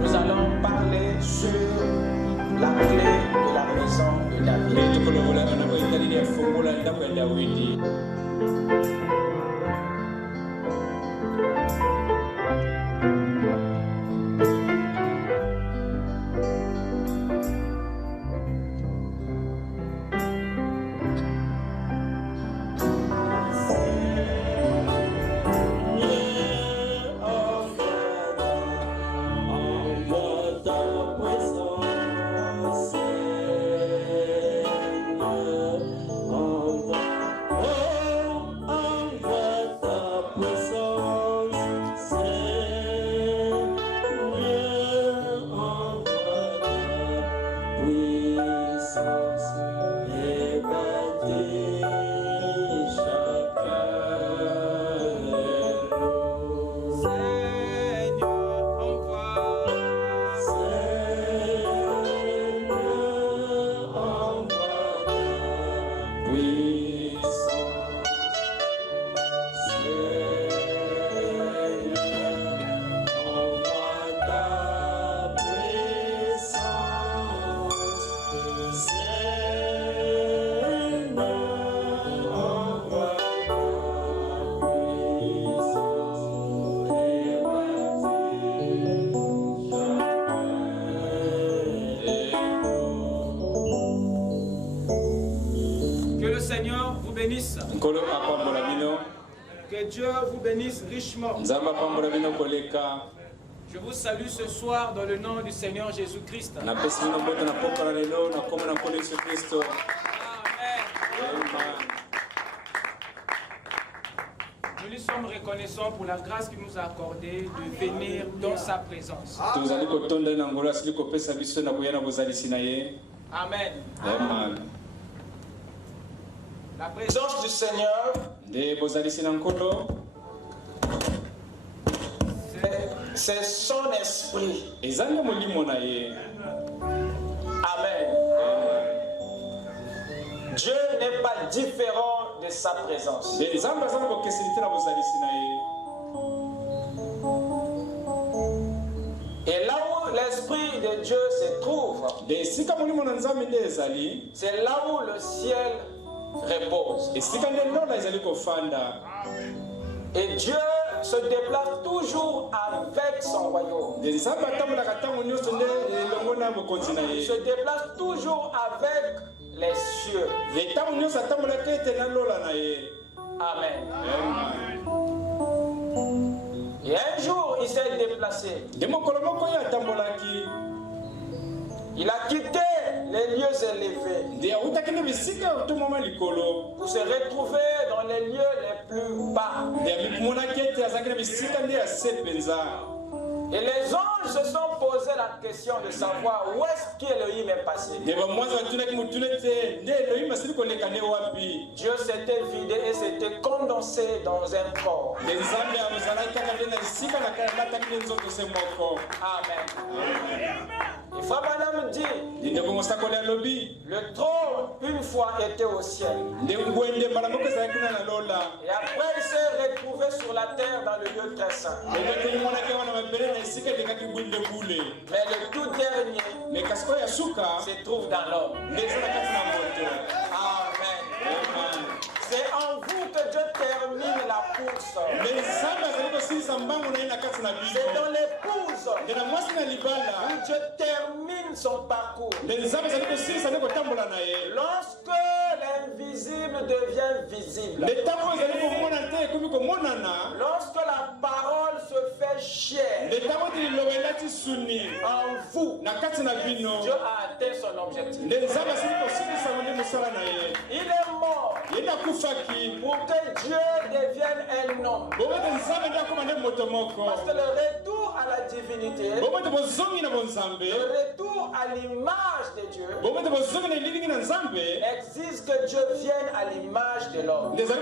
Nous allons parler sur la clé de la maison de David. Que Dieu vous bénisse richement. Je vous salue ce soir dans le nom du Seigneur Jésus-Christ. Amen. Nous lui sommes reconnaissants pour la grâce qu'il nous a accordée de venir dans sa présence. Amen. Amen. La présence du Seigneur, c'est son esprit. Amen. Dieu n'est pas différent de sa présence. Et là où l'esprit de Dieu se trouve, c'est là où le ciel repose. Et Dieu se déplace toujours avec son royaume. Il se déplace toujours avec les cieux. Amen. Et un jour, il s'est déplacé. Il a quitté les lieux élevés pour se retrouver dans les lieux les plus bas. Et les anges se sont posé la question de savoir où est-ce qu'Élohim est passé. Dieu s'était vidé et s'était condensé dans un corps. Amen. Et Frère Branham dit, le trône une fois était au ciel. Et après il s'est retrouvé sur la terre dans le lieu très saint. Mais le tout dernier se trouve dans l'homme. Amen. C'est en vous que Dieu termine la course. C'est dans l'épouse où Dieu termine son parcours. Lorsque l'invisible devient visible. Lorsque la parole se fait chair en vous, Dieu a atteint son objectif. Il est mort pour que Dieu devienne un homme. Parce que le retour retour à la divinité, le retour à l'image de Dieu, exige que Dieu vienne à l'image de l'homme. Ce n'est que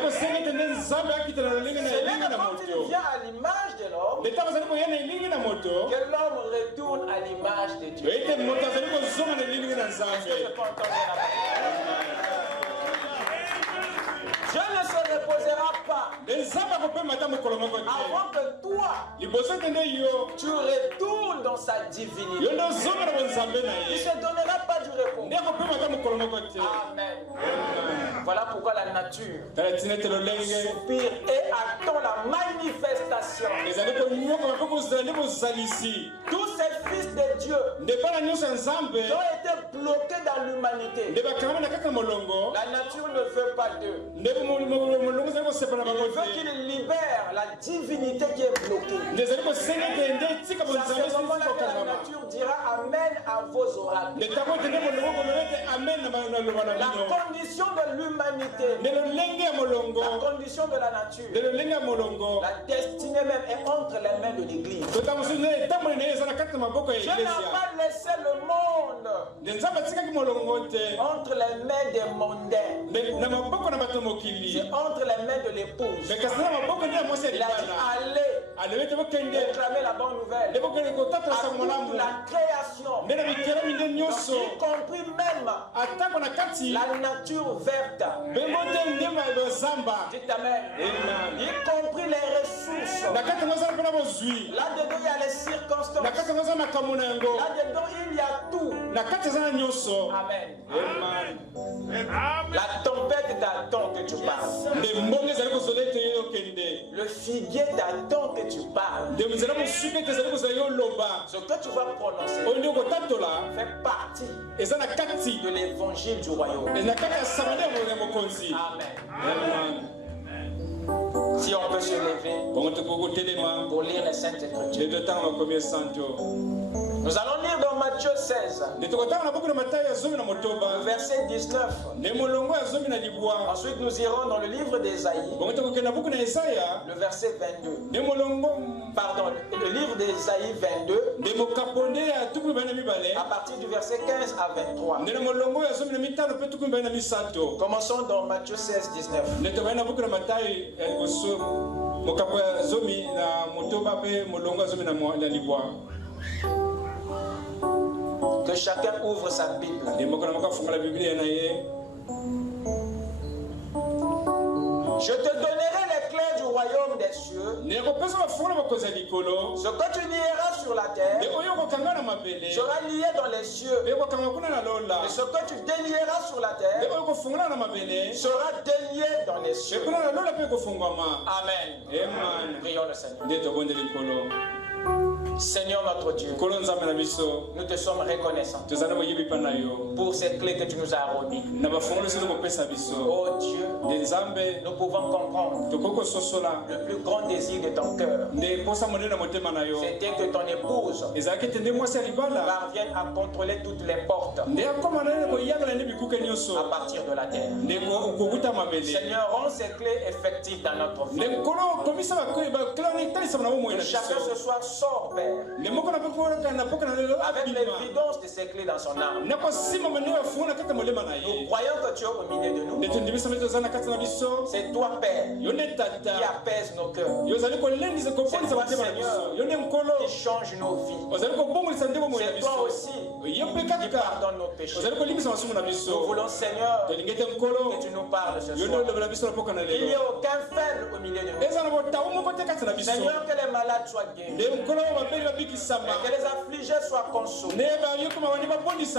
quand il vient à l'image de l'homme que l'homme retourne à l'image de Dieu. Est-ce que je peux entendre la parole? Dieu ne se reposera pas avant que toi, tu retournes dans sa divinité. Il ne se donnera pas du repos. Amen. Voilà pourquoi la nature soupire et attend la manifestation. Tous ces fils de Dieu ont été bloqués dans l'humanité. La nature ne veut pas d'eux. Il veut qu'il libère la divinité qui est bloquée. C'est à ce moment-là que la nature dira Amen à vos oracles. La condition de l'humanité, la condition de la nature, la destinée même est entre les mains de l'Église. Dieu n'a pas laissé le monde entre les mains des mondains. C'est entre les mains de l'épouse. Il a dit allez proclamer la bonne nouvelle à toute la création, y compris même la nature verte. Dites Amen. Y compris les ressources. Là-dedans il y a les circonstances. Là-dedans il y a tout. Amen. La tempête t'attend que tu parles. Le figuier t'attend que tu parles. Ce que tu vas prononcer fait partie de l'évangile du royaume. Amen. Si on peut se lever pour lire les Saintes Écritures. Nous allons lire dans Matthieu 16, le verset 19. Ensuite, nous irons dans le livre d'Ésaïe, le verset 22. Pardon, le livre d'Ésaïe 22, à partir du verset 15 à 23. Commençons dans Matthieu 16, 19. Que chacun ouvre sa Bible. Je te donnerai les clés du royaume des cieux. Ce que tu lieras sur la terre sera lié dans les cieux. Et ce que tu délieras sur la terre sera délié dans les cieux. Amen. Prions le Seigneur. Seigneur notre Dieu, nous te sommes reconnaissants pour ces clés que tu nous as remis. Oh Dieu, nous pouvons comprendre le plus grand désir de ton cœur. C'était que ton épouse parvienne à contrôler toutes les portes à partir de la terre. Seigneur, rends ces clés effectives dans notre vie. Que chacun ce soir sort, Père, avec l'évidence de ces clés dans son âme. Nous croyons que tu es au milieu de nous. C'est toi, Père, qui apaise nos cœurs. C'est toi, Seigneur, qui change nos vies. C'est toi aussi qui pardonne nos péchés. Nous voulons, Seigneur, que tu nous parles ce soir. Il n'y a aucun faible au milieu de nous. Seigneur, que les malades soient guéris. Que les affligés soient consolés. Que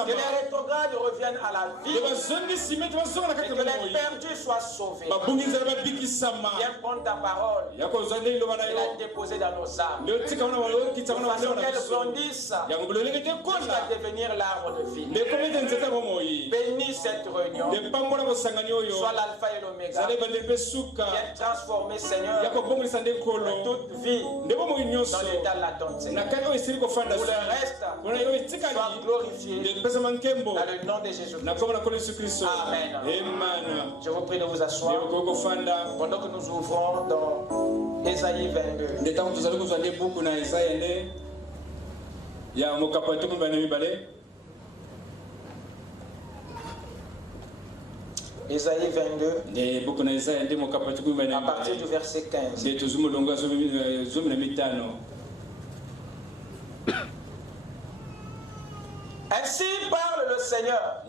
les rétrogrades reviennent à la vie. Et que les perdus soient sauvés. Viens prendre ta parole et la déposer dans nos âmes. De façon qu'elle grandisse jusqu'à devenir l'arbre de vie. Bénis cette réunion. Sois l'alpha et l'oméga. Viens transformer, Seigneur, toute vie dans l'état latent. Pour le reste, sois glorifié dans le nom de Jésus-Christ. Amen. Je vous prie de vous asseoir pendant que nous ouvrons dans Ésaïe 22. ya mokapatu kumbana mibale. Ésaïe 22, à partir du verset 15. Ainsi parle le Seigneur,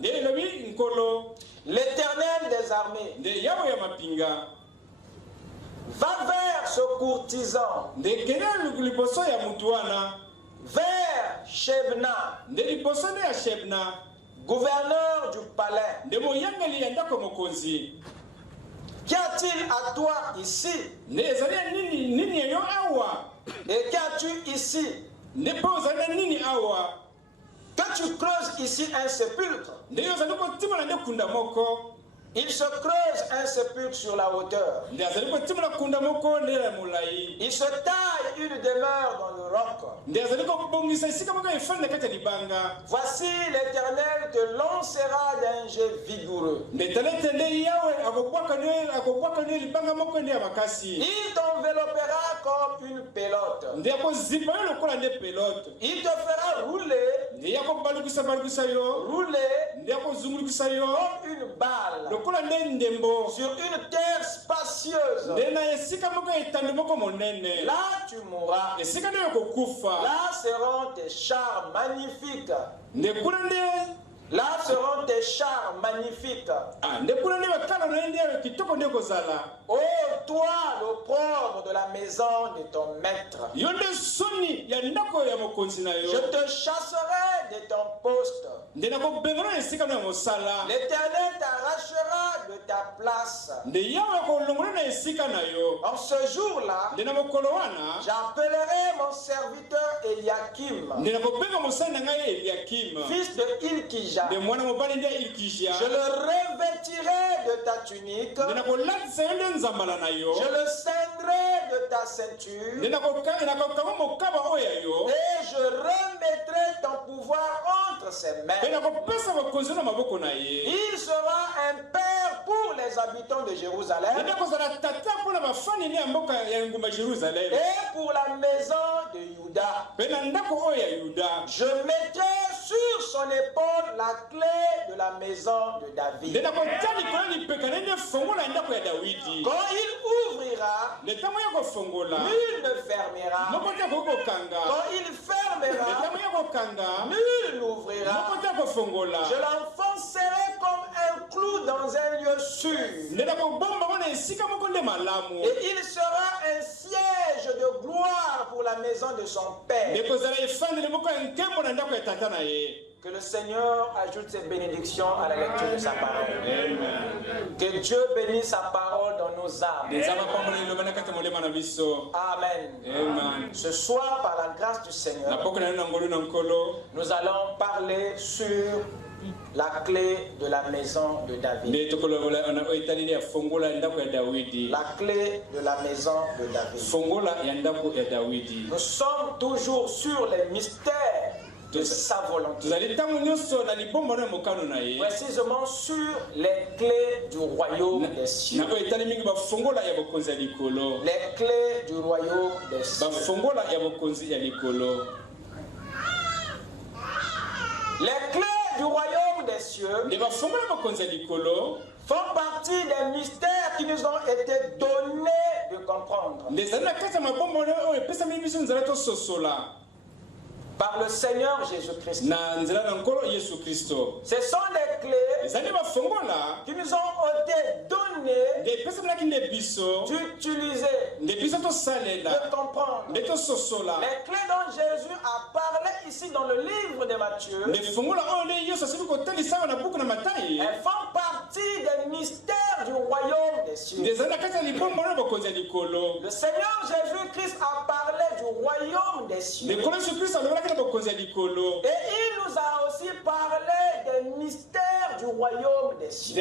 l'Éternel des armées. Va vers ce courtisan, vers Shebna, gouverneur du palais. Qu'y a-t-il à toi ici? Et qu'as-tu ici? Que tu creuses ici un sépulcre. Il se creuse un sépulcre sur la hauteur. Il se taille une demeure dans le roc. Voici l'Éternel te lancera d'un jet vigoureux. Il t'enveloppera comme une pelote. Il te fera rouler comme une balle sur une terre spacieuse. Là tu mourras. Là seront tes chars magnifiques. Là seront tes chars magnifiques. Oh, toi, l'opprobre de la maison de ton maître. Je te chasserai de ton poste. L'Éternel t'arrachera de ta place. En ce jour-là, j'appellerai mon serviteur Eliakim, fils de Ilkija. Je le revêtirai de ta tunique. Je le ceindrai de ta ceinture. Et je remettrai ton pouvoir entre ses mains. Il sera un père pour les habitants de Jérusalem et pour la maison de Juda. Je mettrai sur son épaule la clé de la maison de David. Quand il ouvrira, nul ne fermera. Quand il fermera, nul n'ouvrira. Je l'enfoncerai comme un clou dans un lieu sûr. Et il sera un siège de gloire pour la maison de son père. Que le Seigneur ajoute ses bénédictions à la lecture de sa parole. Amen. Que Dieu bénisse sa parole dans nos âmes. Amen. Amen. Ce soir, par la grâce du Seigneur, nous allons parler sur la clé de la maison de David. La clé de la maison de David. Nous sommes toujours sur les mystères de sa volonté. Précisément sur les clés du royaume des cieux. Les clés du royaume des cieux. Les clés du royaume des cieux font partie des mystères qui nous ont été donnés de comprendre par le Seigneur Jésus-Christ. Ce sont les clés qui nous ont été données d'utiliser, de comprendre. Les clés dont Jésus a parlé ici dans le livre de Matthieu, elles font partie des mystères du royaume des cieux. Le Seigneur Jésus-Christ a parlé du royaume des cieux. Et il nous a aussi parlé des mystères du royaume des cieux.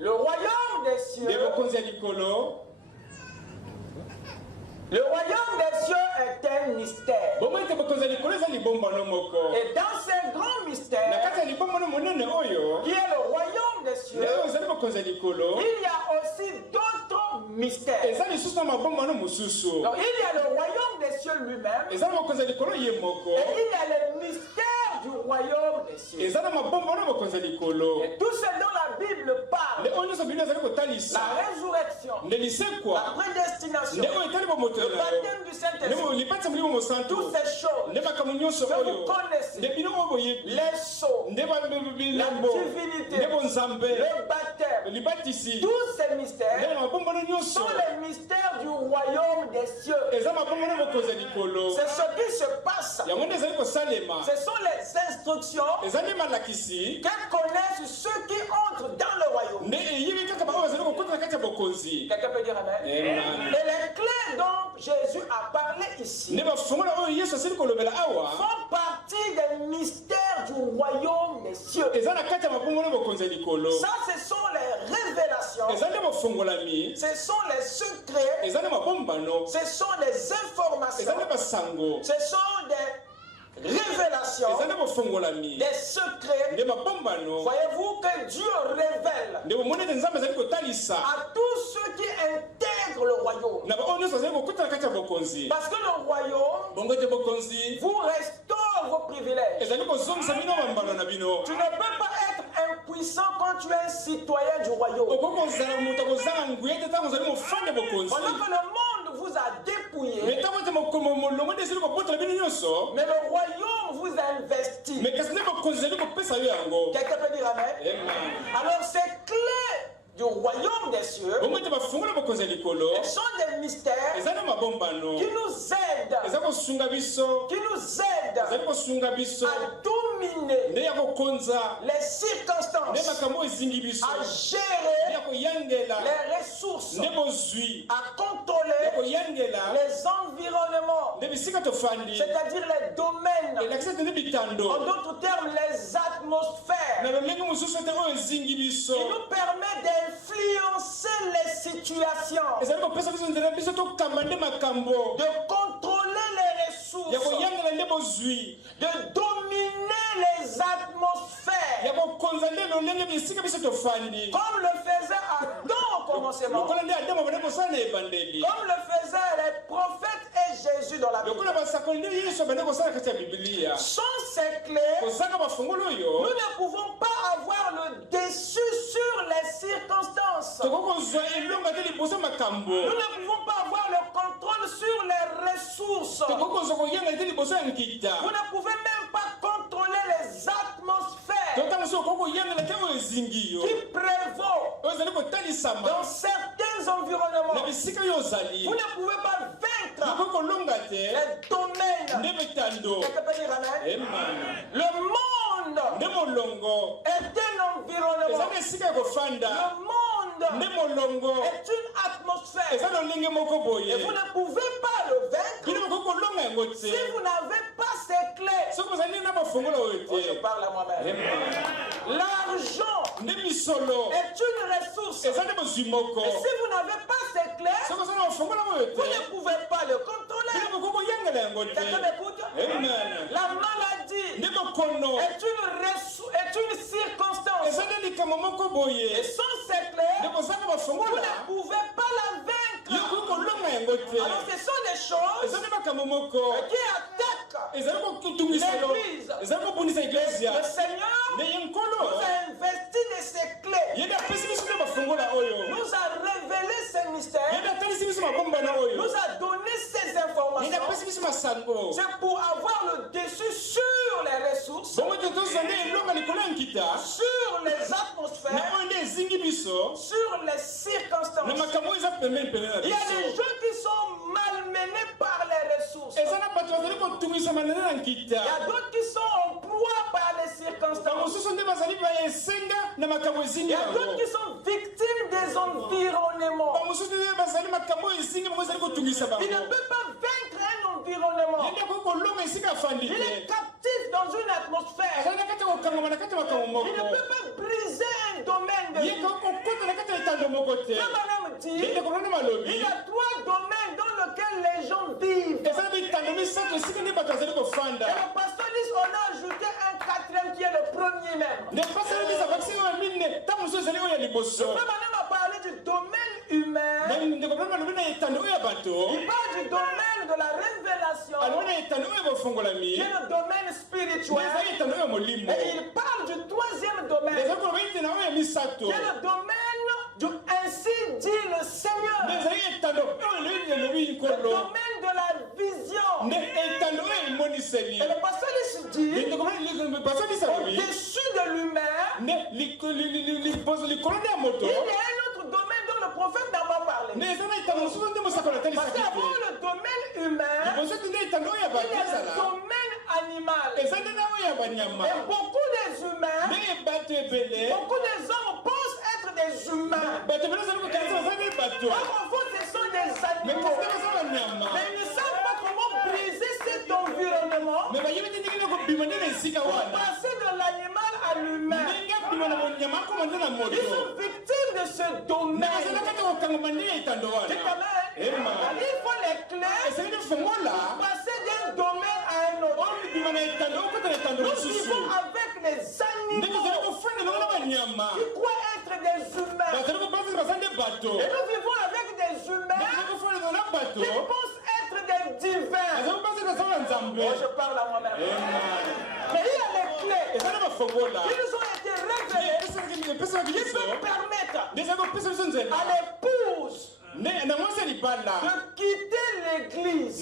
Le royaume des cieux, le royaume des cieux est un mystère. Et dans ces grands mystères, qui est le royaume des cieux, il y a aussi d'autres mystère. Donc, il y a le royaume des cieux lui-même. Et il y a le mystère du royaume des cieux. Et tout ce dont la Bible parle, la résurrection, la prédestination, le baptême du Saint-Esprit, toutes ces choses que vous connaissez, les sceaux, la divinité, le baptême, tous ces mystères sont les mystères du royaume des cieux. C'est ce qui se passe. Ce sont les instructions que connaissent ceux qui entrent dans le royaume. Quelqu'un peut dire amen. Et les clés dont Jésus a parlé ici font partie des mystères du royaume des cieux. Ça, ce sont les révélations. Ce sont les secrets. Ce sont les informations. Ce sont des révélations, des secrets. Voyez-vous que Dieu révèle à tous ceux qui intègrent le royaume. Parce que le royaume vous restaure vos privilèges. Tu ne peux pas être impuissant quand tu es un citoyen du royaume. Pendant que le monde vous a dépouillé, mais le royaume vous a investi. Quelqu'un peut dire amen. Alors ces clés du royaume des cieux, elles sont des mystères qui nous aident à dominer les circonstances, à gérer les ressources, à contrôler les environnements, c'est-à-dire les domaines, en d'autres termes les atmosphères. Il nous permet d'influencer les situations, de contrôler les ressources, de dominer les atmosphères, comme le faisait Adam au commencement, comme le faisaient les prophètes et Jésus dans la Bible. Sans ces clés, nous ne pouvons pas avoir le dessus sur les circonstances. Nous ne pouvons pas avoir le contrôle sur les ressources. Vous ne pouvez même pas contrôler les atmosphères qui prévaut dans certains environnements. Vous ne pouvez pas vaincre les domaines. Le monde est un environnement. Le monde est une atmosphère. Et vous ne pouvez pas le vaincre si vous n'avez pas ces clés. Oh, je parle à moi-même. L'argent est une ressource. Et si vous n'avez pas ces clés, vous ne pouvez pas le contrôler. Quelqu'un m'écoute? La maladie est une circonstance. Et sans ces clés, vous ne pouvez pas la vaincre. Alors ce sont des choses qui attaquent l'Église. Le Seigneur nous a investi de ces clés, nous a révélé ces mystères, nous a donné ces informations. C'est pour avoir le dessus sur les ressources, sur les atmosphères, sur les circonstances. Il y a des gens qui sont malmenés par les ressources. Il y a d'autres qui sont en proie par les circonstances. Il y a d'autres qui sont victimes des environnements. Il ne peut pas vaincre un environnement. Il est captif dans une atmosphère. Il ne peut pas briser un domaine de vie. Madame dit, il y a 3 domaines dans lesquels les gens vivent. Et le pasteur dit on a ajouté un 4e qui est le premier même. Madame a parlé du domaine humain, du domaine de la révélation, qui est le domaine spirituel. Et il parle du troisième domaine, qui est le domaine du ainsi dit le Seigneur. Le domaine de la vision. Et le pasteur ici dit, au-dessus de l'humain, il y a un autre domaine dont le prophète n'a pas parlé. Parce qu'avant le domaine humain, il y a le domaine animal. Et beaucoup des humains, beaucoup des hommes pensent être des humains. Parfois, ce sont des animaux. Mais ils ne savent pas comment briser cet environnement pour passer de l'animal à l'humain. Ils sont victimes de ce domaine. Il faut les clés pour passer d'un domaine à un autre. Nous vivons avec les animaux qui croient être des humains. Et nous vivons avec des humains qui pensent être des divins. Oh, je parle à moi-même. Mais il y a les clés qui nous ont été révélées qui peuvent permettre à l'épouse de quitter l'église.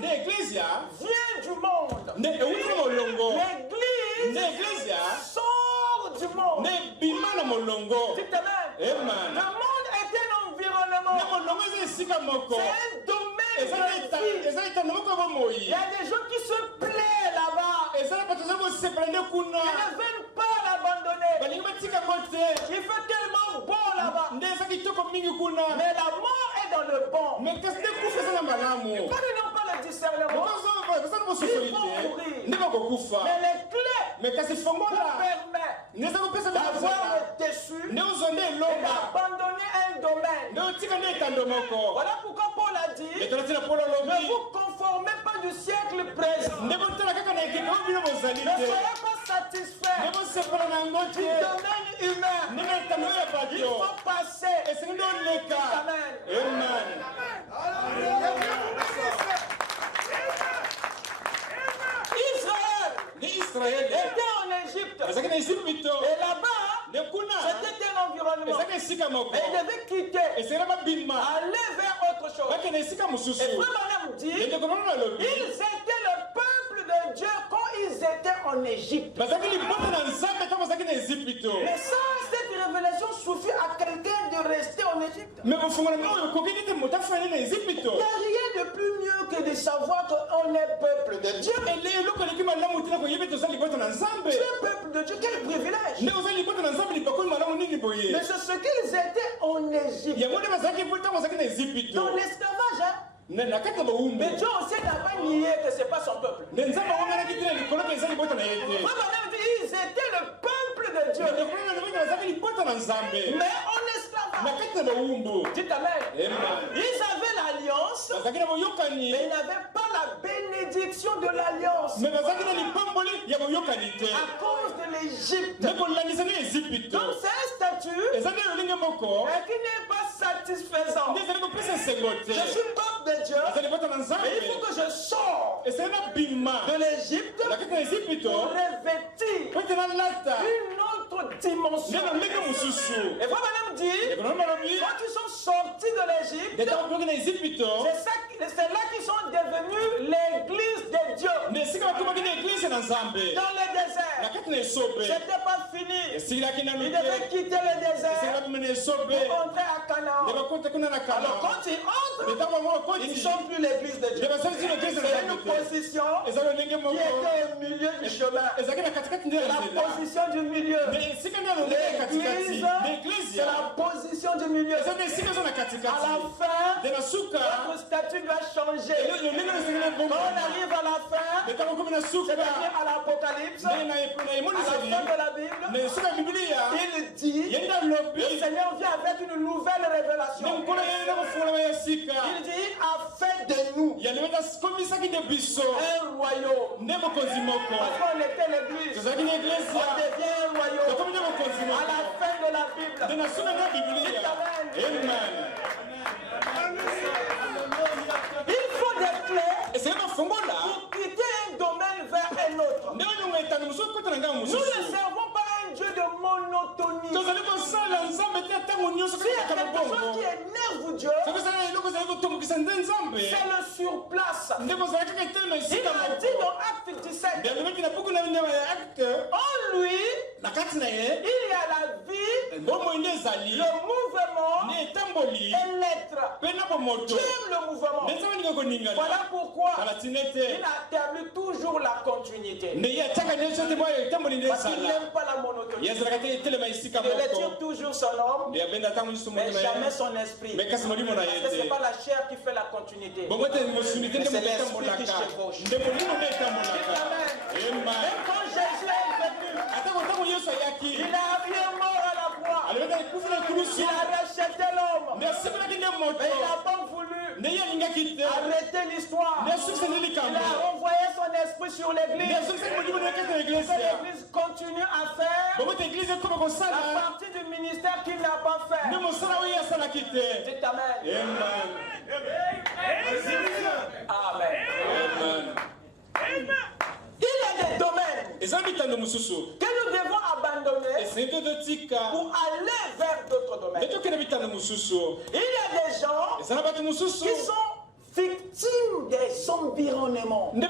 L'église vient du monde. L'église sort du monde. Le monde est un environnement. C'est un domaine de vie. Il y a des gens qui se plaisent là-bas. Ils ne veulent pas l'abandonner. Il fait tellement bon là-bas. Mais la mort est dans le bon. Quand ils n'ont pas le discernement, ils vont mourir. Mais les clés nous permettent d'avoir le dessus et d'abandonner un domaine. Voilà pourquoi Paul a dit, ne vous conformez pas du siècle présent. Ne soyez pas satisfaits du domaine humain. Il faut passer. Amen. Israël était en Égypte. Et là-bas, c'était un environnement. Et il devait quitter, aller vers autre chose. Et Frère Branham dit, ils étaient le peuple de Dieu quand ils étaient en Égypte. Mais sans cette révélation suffit à quelqu'un de rester en Égypte. Il n'y a rien de plus mieux que de savoir qu'on est peuple de Dieu. Tu es peuple de Dieu, quel privilège. Mais c'est ce qu'ils étaient en Égypte. Dans l'esclavage, hein? Mais Dieu aussi n'a pas nié que ce n'est pas son peuple. Ils étaient le peuple de Dieu. Mais en esclavage. Dites Amen. Ils avaient l'alliance, mais ils n'avaient pas la bénédiction de l'alliance. À cause de l'Égypte. Donc c'est un statut qui n'est pas satisfaisant. Je suis peuple de Dieu, mais il faut que je sorte de l'Égypte pour revêtir une autre dimension. Et voilà, madame dit, quand ils sont sortis de l'Égypte, c'est là qu'ils sont devenus l'église de Dieu. Dans le désert, c'était pas fini. Ils devaient quitter le désert pour rentrer à Canaan. Alors quand ils entrent, ils ne sont plus l'église de Dieu. C'est une position qui était au milieu du chemin. C'est la position du milieu. L'église, c'est la position du milieu. À la fin, notre statut doit changer. Quand on arrive à la fin, c'est-à-dire à l'Apocalypse, fin de la Bible, il dit, le Seigneur vient avec une nouvelle révélation. Il dit, il a fait de nous un royaume. Parce qu'on était l'église, on devient un royaume. À la fin de la Bible. Amen. Il faut des clés pour quitter un domaine vers un autre. Nous ne servons pas un Dieu de monotonie. S'il y a quelque chose qui énerve Dieu, c'est le surplace. Il a dit dans Acte 17, en lui, il y a la vie, le mouvement et l'être. Tu aimes le mouvement. Voilà pourquoi il établit toujours la continuité. Parce qu'il n'aime pas la monotonie. Il étire toujours son homme, mais jamais son esprit. Parce que ce n'est pas la chair qui fait la continuité, mais c'est l'esprit qui chevauche. Même quand Jésus est venu, il est mort à la croix. Il a racheté l'homme, mais il n'a pas voulu arrêter l'histoire. Il a renvoyé son esprit sur l'église. L'église continue à faire la partie du ministère qu'il n'a pas fait. Dites amen. Amen. Il y a des domaines que nous devons abandonner pour aller vers d'autres domaines. Il y a des gens qui sont victimes des environnements. Il y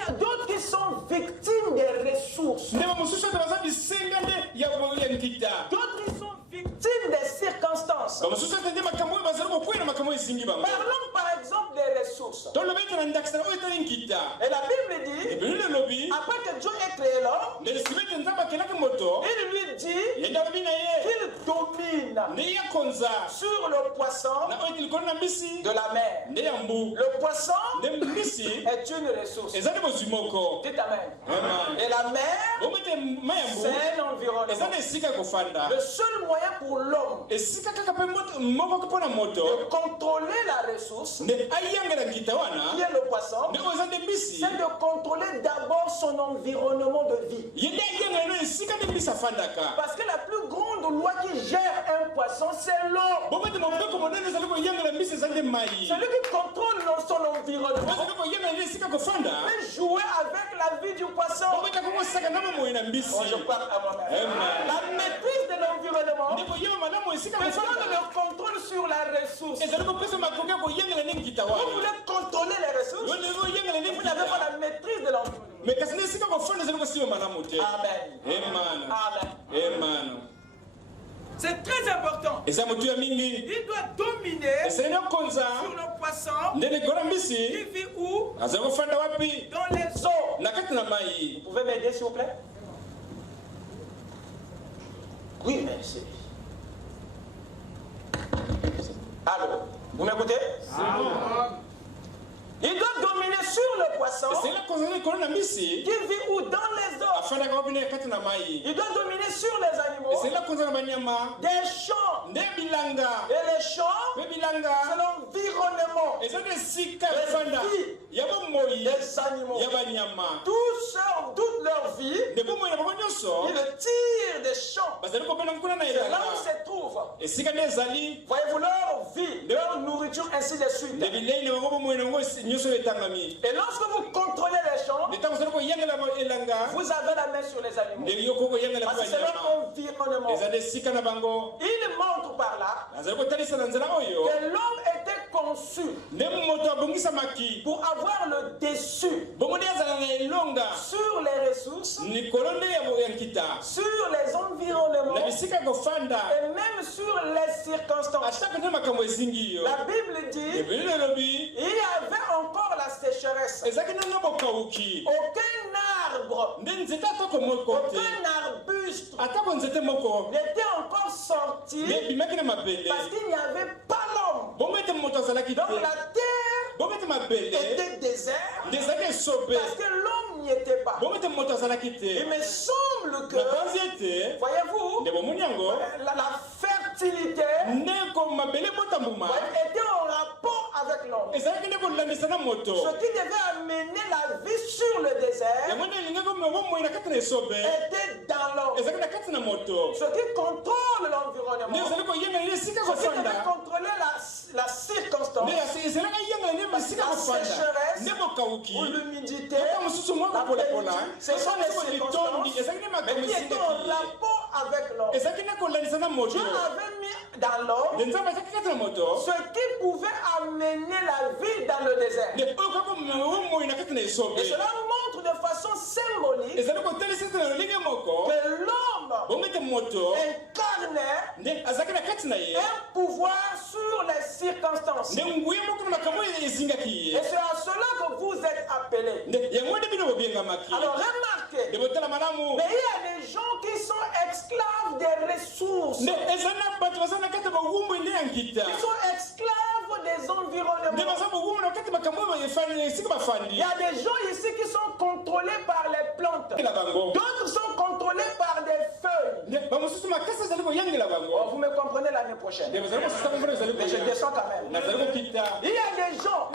a d'autres qui sont victimes des ressources. D'autres qui sont victimes des circonstances. Parlons par exemple des ressources. Et la Bible dit, après que Dieu ait créé l'homme, il lui dit qu'il domine sur le poisson de la mer. Le poisson est une ressource. Dites amen. Et la mer, c'est un environnement. Le seul moyen pour l'homme de contrôler la ressource, qui est le poisson, c'est de contrôler d'abord son environnement de vie. Parce que la plus grande loi qui gère un poisson, c'est l'eau. Celui qui contrôle son environnement peut jouer avec la vie du poisson. Je parle à moi-même. La maîtrise de l'environnement me donne le contrôle sur la ressource. Vous voulez contrôler les ressources, vous n'avez pas la maîtrise de l'environnement. Amen. C'est très important. Il doit dominer sur le poisson qui vit où? Dans les eaux. Vous pouvez m'aider s'il vous plaît? Oui, merci. Allô, vous m'écoutez? Il doit dominer sur le poisson qui vit où? Dans les eaux. Il doit dominer sur les animaux, des champs. Et les champs, c'est l'environnement, des animaux. Toute leur vie, ils tirent des champs. C'est là où se trouve. Voyez-vous leur vie, leur nourriture, ainsi de suite. Et lorsque vous contrôlez les champs, vous avez la main sur les animaux. Parce que c'est leur environnement. Il montre par là que l'homme était conçu pour avoir le dessus sur les ressources, sur les environnements et même sur les circonstances. La Bible dit il y avait encore la sécheresse. Aucun arbre, aucun arbuste n'était encore sorti parce qu'il n'y avait pas l'homme. Donc la terre était déserte parce que l'homme n'y était pas. Il me semble que, voyez-vous, la fertilité était en rapport avec l'homme. Ce qui devait amener la vie sur le désert était dans l'homme. Ce qui contrôle l'environnement, ce qui devait contrôler la circonstance, la sécheresse ou l'humidité, la plénitude, ce sont les circonstances, mais qui étaient en rapport avec l'homme. Dieu avait mis dans l'homme ce qui pouvait amener la vie dans le désert. Et cela montre de façon symbolique que l'homme incarnait un pouvoir sur les circonstances. Et c'est à cela que vous êtes appelés. Alors remarquez, mais il y a des gens qui sont esclaves des ressources. Ils sont esclaves des environnements. Il y a des gens ici qui sont contrôlés par les plantes. D'autres sont contrôlés par des feuilles. Oh, vous me comprenez l'année prochaine. Mais je descends quand même. Il y a des gens,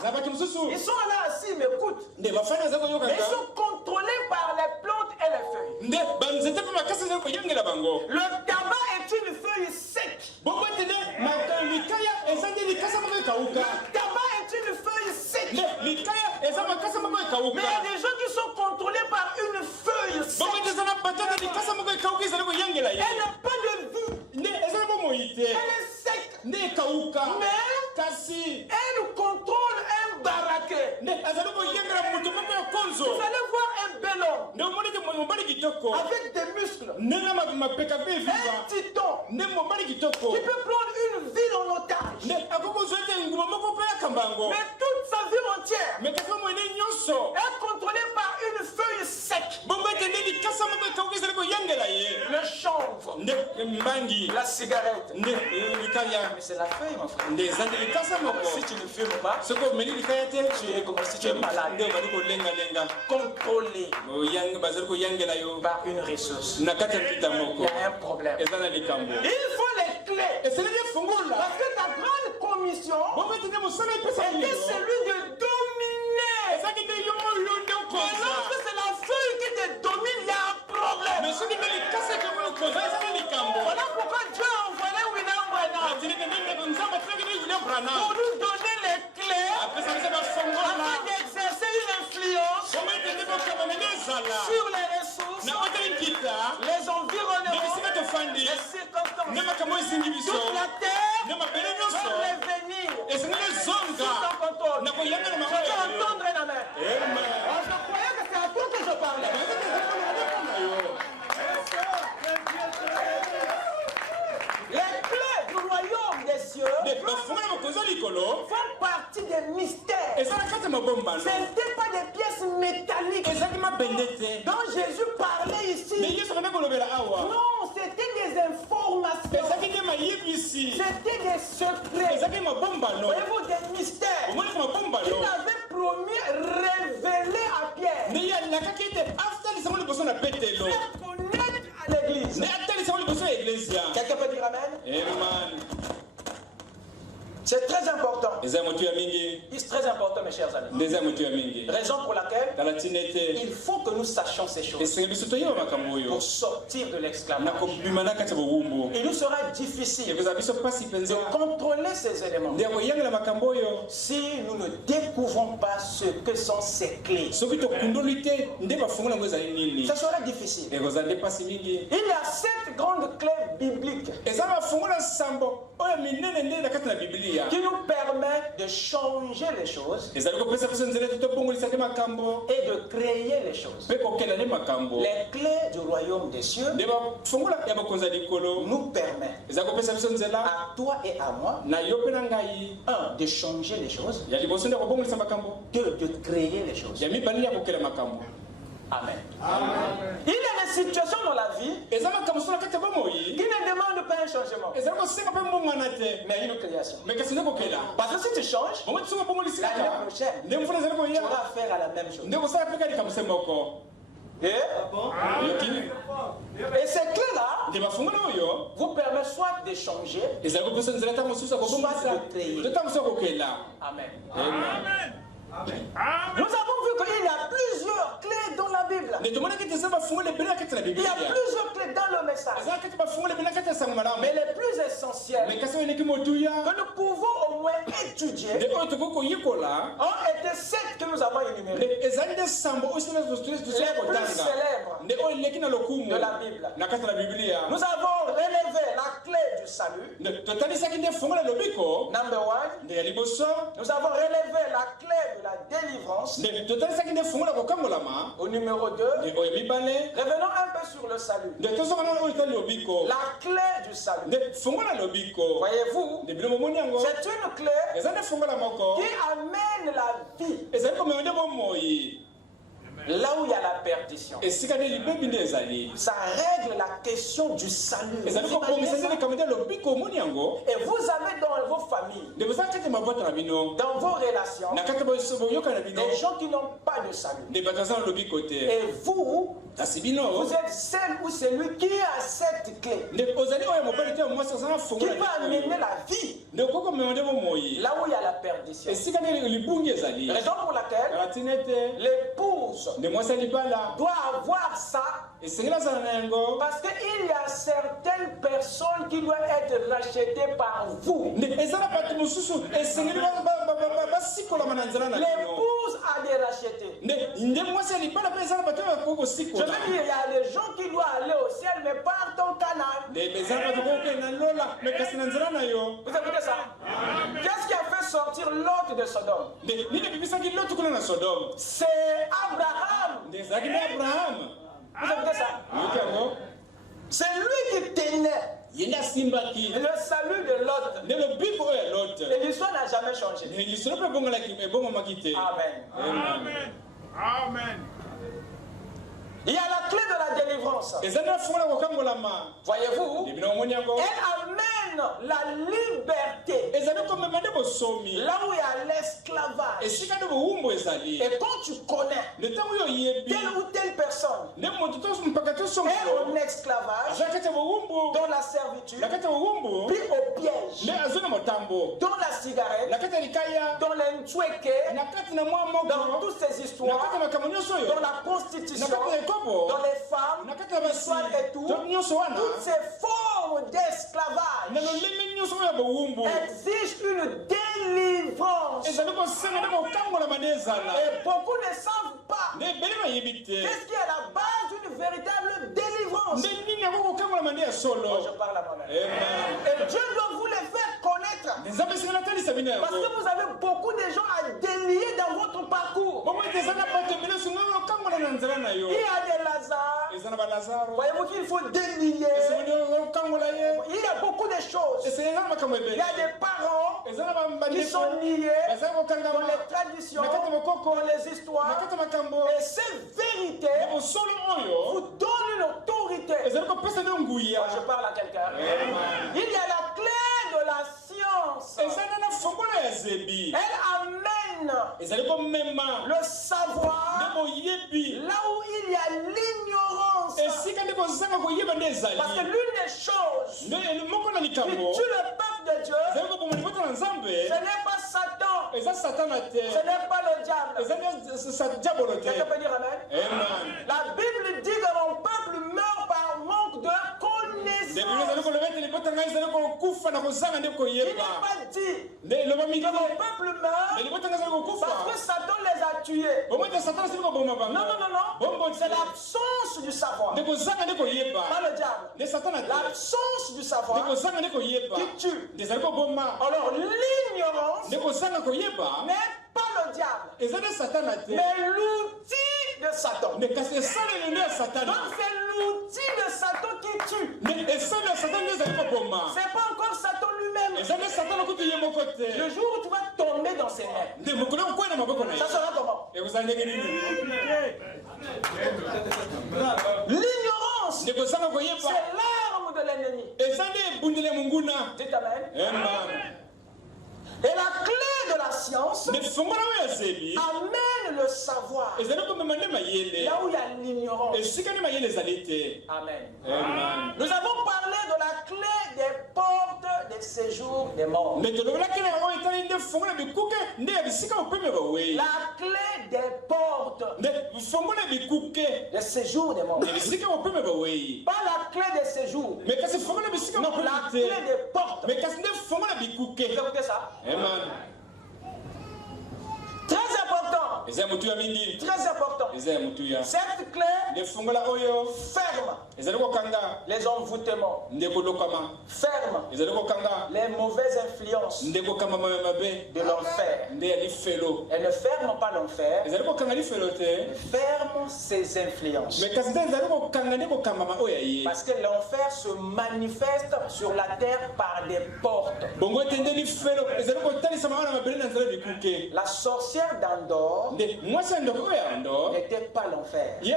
ils sont là assis, ils m'écoutent. Mais ils sont contrôlés par les plantes et les feuilles. Le tabac est une feuille sèche. Le tabac est une feuille sèche. Mais il y a des gens qui sont contrôlés par une feuille sèche. Elle n'a pas de vie. Elle est sec. Mais elle contrôle un baraquet. Vous allez voir un bel homme avec des muscles, un titan qui peut prendre une ville en otage, mais toute sa vie entière est contrôlée par une feuille sèche. Le chanvre, la cigarette, mais c'est la feuille, mon frère. Si tu ne fumes pas, tu es comme si tu es malade. Contrôlé par une ressource. Il y a un problème. Il faut les clés. Parce que ta grande commission était celui de dominer. Et lorsque c'est la feuille qui te domine, il y a un problème. Voilà pourquoi Dieu a envoyé William Branham pour nous donner les clés afin d'exercer une influence sur les ressources, les environnements, les circonstances, toute la terre, pour les venir sous ton contrôle. Je peux entendre un amen. Je croyais que c'est à toi que je parlais. Les clés du royaume des cieux font partie des mystères. Ce n'étaient pas des pièces métalliques dont Jésus parlait ici. Non, c'était des informations. C'était des secrets. Voyez-vous, des mystères qu'il avait promis révéler à Pierre. Faire connaître à l'église. Quelqu'un peut dire amen? C'est très important. C'est très important, mes chers amis. Raison pour laquelle il faut que nous sachions ces choses pour sortir de l'esclavage. Il nous sera difficile de contrôler ces éléments si nous ne découvrons pas ce que sont ces clés. Ça sera difficile. Il y a 7 grandes clés bibliques qui nous permet de changer les choses et de créer les choses. Les clés du royaume des cieux nous permettent à toi et à moi, de changer les choses, de créer les choses. Amen. Il y a des situations dans la vie qui ne demandent pas un changement, mais une création. Parce que si tu changes, l'année prochaine, tu auras affaire à la même chose. Et ces clés-là vous permettent soit de changer, soit de créer. Amen. Nous avons vu qu'il y a plusieurs clés dans la Bible. Il y a plusieurs clés dans le message. Mais les plus essentielles que nous pouvons au moins étudier ont été celles que nous avons énumérées. Les plus célèbres de la Bible. Nous avons relevé la clé du salut. Number one. Nous avons relevé la clé de la délivrance. Au numéro 2, revenons un peu sur le salut. La clé du salut. Voyez-vous, c'est une clé qui amène la vie là où il y a la perdition. Ça règle la question du salut. Et vous avez dans vos familles, dans vos relations, des gens qui n'ont pas de salut. Et vous êtes celle ou celui qui a cette clé, qui peut amener la vie là où il y a la perdition. Raison pour laquelle l'épouse doit avoir ça, parce qu'il y a certaines personnes qui doivent être rachetées par vous. L'épouse a des rachetés. Je veux dire, il y a des gens qui doivent aller au ciel mais partent en Canaan. Vous écoutez ça? Qu'est-ce qui a fait sortir Lot de Sodome? C'est Abraham. Vous écoutez ça? C'est lui qui tenait le salut de Lot. Et l'histoire n'a jamais changé. Amen. Amen. Amen. Il y a la clé de la délivrance. Voyez-vous, elle amène la liberté là où il y a l'esclavage. Et quand tu connais telle ou telle personne est en esclavage, dans la servitude, pris au piège, dans la cigarette, dans les ntweke, dans toutes ces histoires, dans la prostitution, dans les femmes, l'histoire et tout, toutes ces formes d'esclavage exigent une délivrance. Et beaucoup ne savent pas qu'est-ce qui est la base d'une véritable délivrance. Je parle à moi-même. Et Dieu doit vous les faire connaître. Parce que vous avez beaucoup de gens à délier dans votre parcours. Il y a des Lazare. Voyez-vous qu'il faut délier. Il y a beaucoup de choses. Il y a des parents qui sont liés dans les traditions, dans les histoires. Et cette vérité vous donne une autorité. Je parle à quelqu'un. Il y a la clé de la science. Elle amène le savoir là où il y a l'ignorance. Parce que l'une des choses qui tue le peuple de Dieu, ce n'est pas Satan, ce n'est pas le diable. Quelqu'un peut dire amen? La Bible dit que mon peuple meurt par manque de connaissance. Il n'est pas dit que mon peuple meurt parce que Satan les a tués. Non, c'est l'absence du savoir. Pas le diable. L'absence du savoir qui tue. Alors l'ignorance n'est pas le diable, mais l'outil de Satan. Donc c'est l'outil de Satan qui tue. C'est pas encore Satan lui-même. Le jour où tu vas tomber dans ses mains, ça sera comment? L'ignorance, c'est l'arme de l'ennemi. Dites amen. Et la clé de la science amène le savoir là où il y a l'ignorance. Amen. Nous avons parlé de la clé des portes des séjours des morts. La clé des portes des séjours des morts. Pas la clé des séjours. Non, la clé des portes. Vous écoutez ça? Amen. Très important. Très important. Cette clé ferme les envoûtements. Ferme les mauvaises influences de l'enfer. Elle ne ferme pas l'enfer. Elle ferme ses influences. Parce que l'enfer se manifeste sur la terre par des portes. La sorcière d'Andorre n'était pas l'enfer. Mais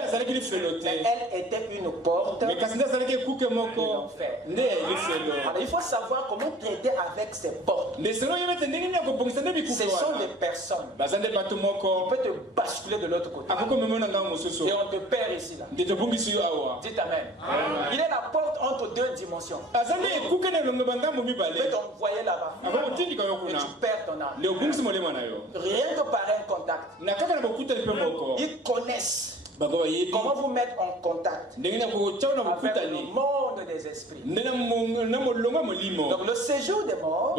elle était une porte de l'enfer. Alors il faut savoir comment traiter avec ces portes. Ce sont des personnes qui peuvent te basculer de l'autre côté. Et on te perd ici là. Dites amen. Il est la porte entre deux dimensions. Il peut t'envoyer là-bas et tu perds ton âme. Rien que par un contact. Ils connaissent comment vous mettre en contact avec le monde des esprits. Donc le séjour des morts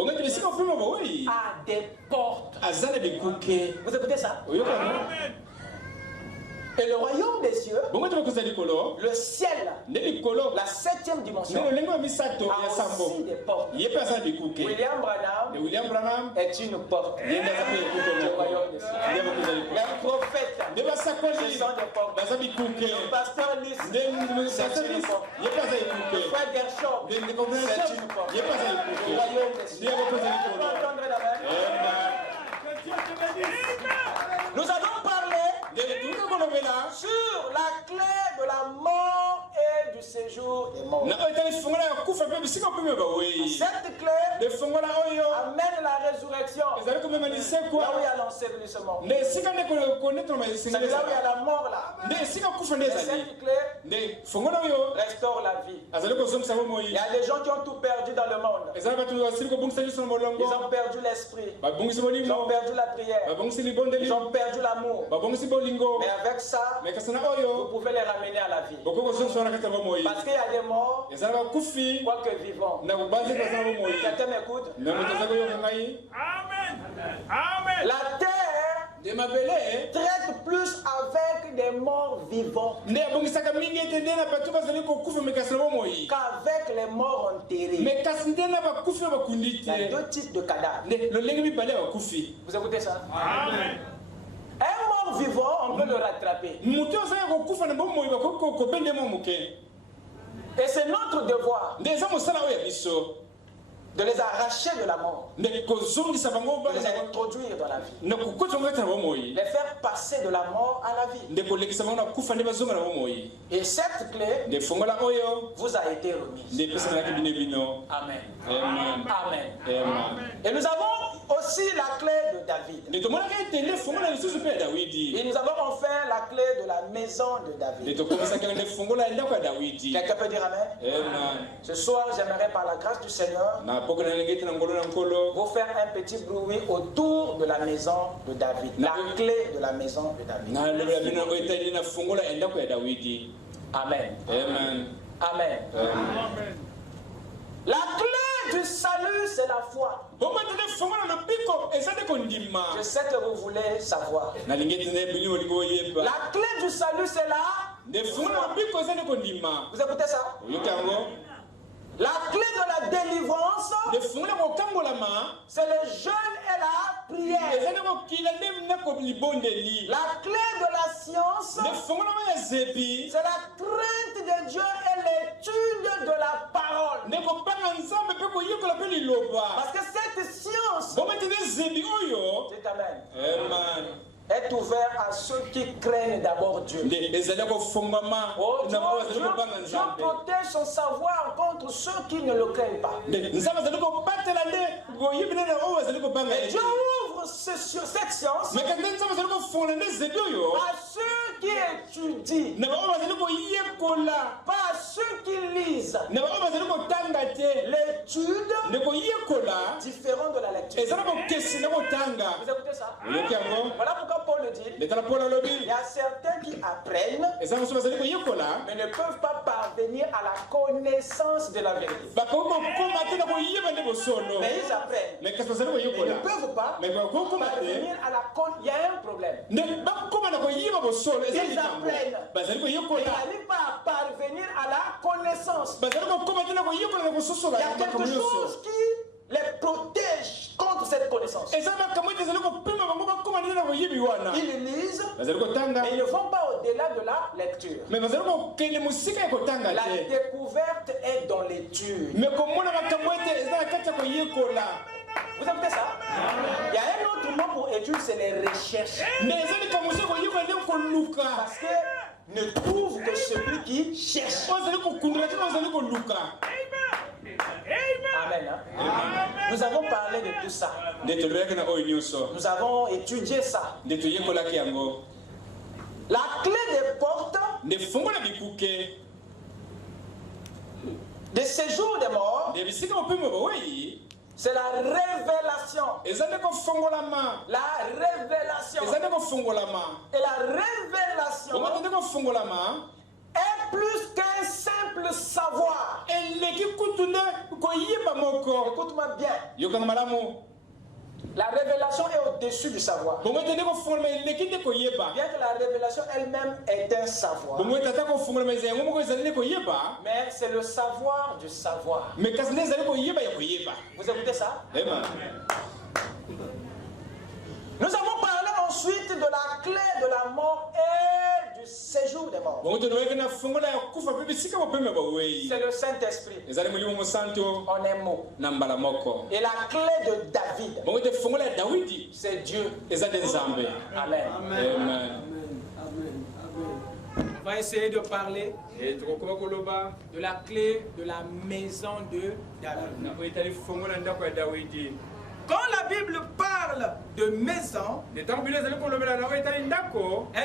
a des portes. Vous écoutez ça? Et le royaume des cieux, le ciel, la septième dimension, a aussi des portes. William Branham est une porte du royaume des cieux. Les prophètes, ce sont des portes. Le pasteur Lys, c'est une porte. Frère Gershom, c'est une porte. Du royaume des cieux. Nous avons parlé sur la clé de la mort et du séjour des morts. Cette clé amène la résurrection. Là où il y a l'ensevelissement. C'est là où il y a la mort là. Mais cette clé restaure la vie. Il y a des gens qui ont tout perdu dans le monde. Ils ont perdu l'esprit. Ils ont perdu la prière. Ils ont perdu l'amour. Mais avec ça, vous pouvez les ramener à la vie. Parce qu'il y a des morts, quoique vivants. Quelqu'un m'écoute? Amen. La terre traite plus avec des morts vivants qu'avec les morts enterrés. Il y a deux types de cadavres. Vous écoutez ça? Amen. Un mort vivant, on peut le rattraper. Et c'est notre devoir de les arracher de la mort, de les introduire dans la vie, les faire passer de la mort à la vie. Et cette clé vous a été remise. Amen. Amen. Amen. Et nous avons aussi la clé de David. Et nous avons enfin la clé de la maison de David. Quelqu'un peut dire amen? Ce soir, j'aimerais par la grâce du Seigneur vous faire un petit bruit autour de la maison de David. La clé de la maison de David. Amen. Amen. Amen. La clé du salut, c'est la foi. Je sais que vous voulez savoir. La clé du salut, c'est la foi. Vous écoutez ça? La clé de la délivrance, c'est le jeûne et la prière. La clé de la science, c'est la crainte de Dieu et l'étude de la parole. Parce que cette science, c'est Amen, est ouvert à ceux qui craignent d'abord Dieu. Dieu protège son savoir contre ceux qui ne le craignent pas. Et Dieu ouvre cette science à ceux qui étudient, pas à ceux qui lisent. L'étude différente de la lecture. Vous écoutez ça? Voilà pourquoi Paul le dit. Il y a certains qui apprennent mais ne peuvent pas parvenir à la connaissance de la vérité. Mais ils apprennent. Ils ne peuvent pas parvenir à la connaissance. Il y a un problème. Ils apprennent. Mais ils n'arrivent pas à parvenir à la connaissance. Il y a quelque chose qui les protège contre cette connaissance. Ils lisent, mais ils ne vont pas au-delà de la lecture. La découverte est dans l'étude. Vous écoutez ça? Il y a un autre mot pour étude, c'est les recherches. Parce que ne trouve que celui qui cherche. Amen. Nous avons parlé de tout ça. Nous avons étudié ça. La clé des portes de séjour des morts, c'est la révélation. La révélation. Et la révélation est plus qu'un simple savoir. Écoute-moi bien. La révélation est au-dessus du savoir. Bien que la révélation elle-même est un savoir. Mais c'est le savoir du savoir. Vous écoutez ça? Nous avons parlé ensuite de la clé de la mort et du séjour des morts. C'est le Saint-Esprit. En un mot. Et la clé de David, c'est Dieu. Amen. On va essayer de parler de la clé de la maison de David. Quand la Bible parle de maison, elle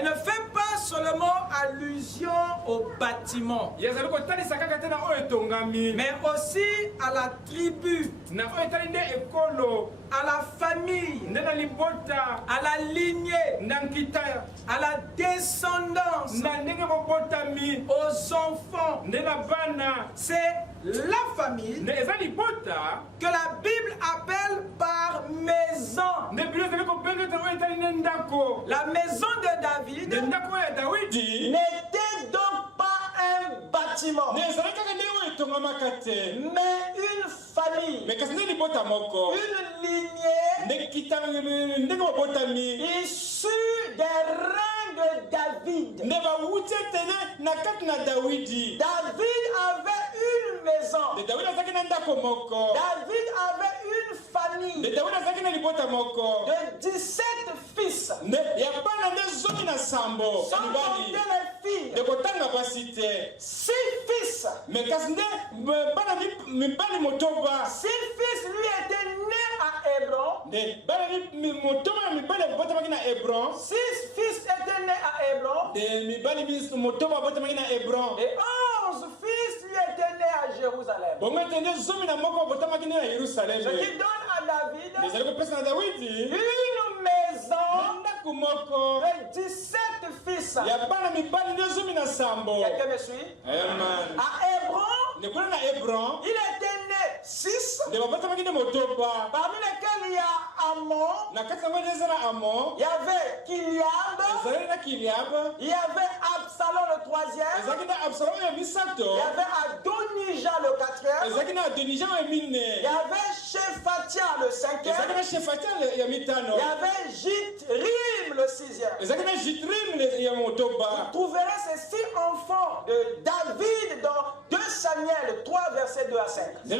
ne fait pas seulement allusion au bâtiment, mais aussi à la tribu, à la famille, à la lignée, à la descendance, aux enfants. C'est la famille que la Bible appelle par maison. La maison de David n'était donc pas un bâtiment, mais une famille, une lignée issue des reins de David. David avait une maison. David avait une famille de 17 fils. Sans compter les filles. 6 fils. 6 fils lui étaient nés à Hébron. 6 fils étaient nés à Hébron. Et 11 fils lui étaient nés à Jérusalem. Ce qui donne à David une maison de 17 fils. Quelqu'un me suit? À Hébron, il était né 6, parmi lesquels il y a Amon, il y avait Kiliab, il y avait Absalom le 3e, il y avait Adonijah le 4e, Il y avait Shephatia le 5e. Il y avait Jithrim le 6e. Vous trouverez ces 6 enfants de David dans 2 Samuel 3 versets 2 à 5. Ça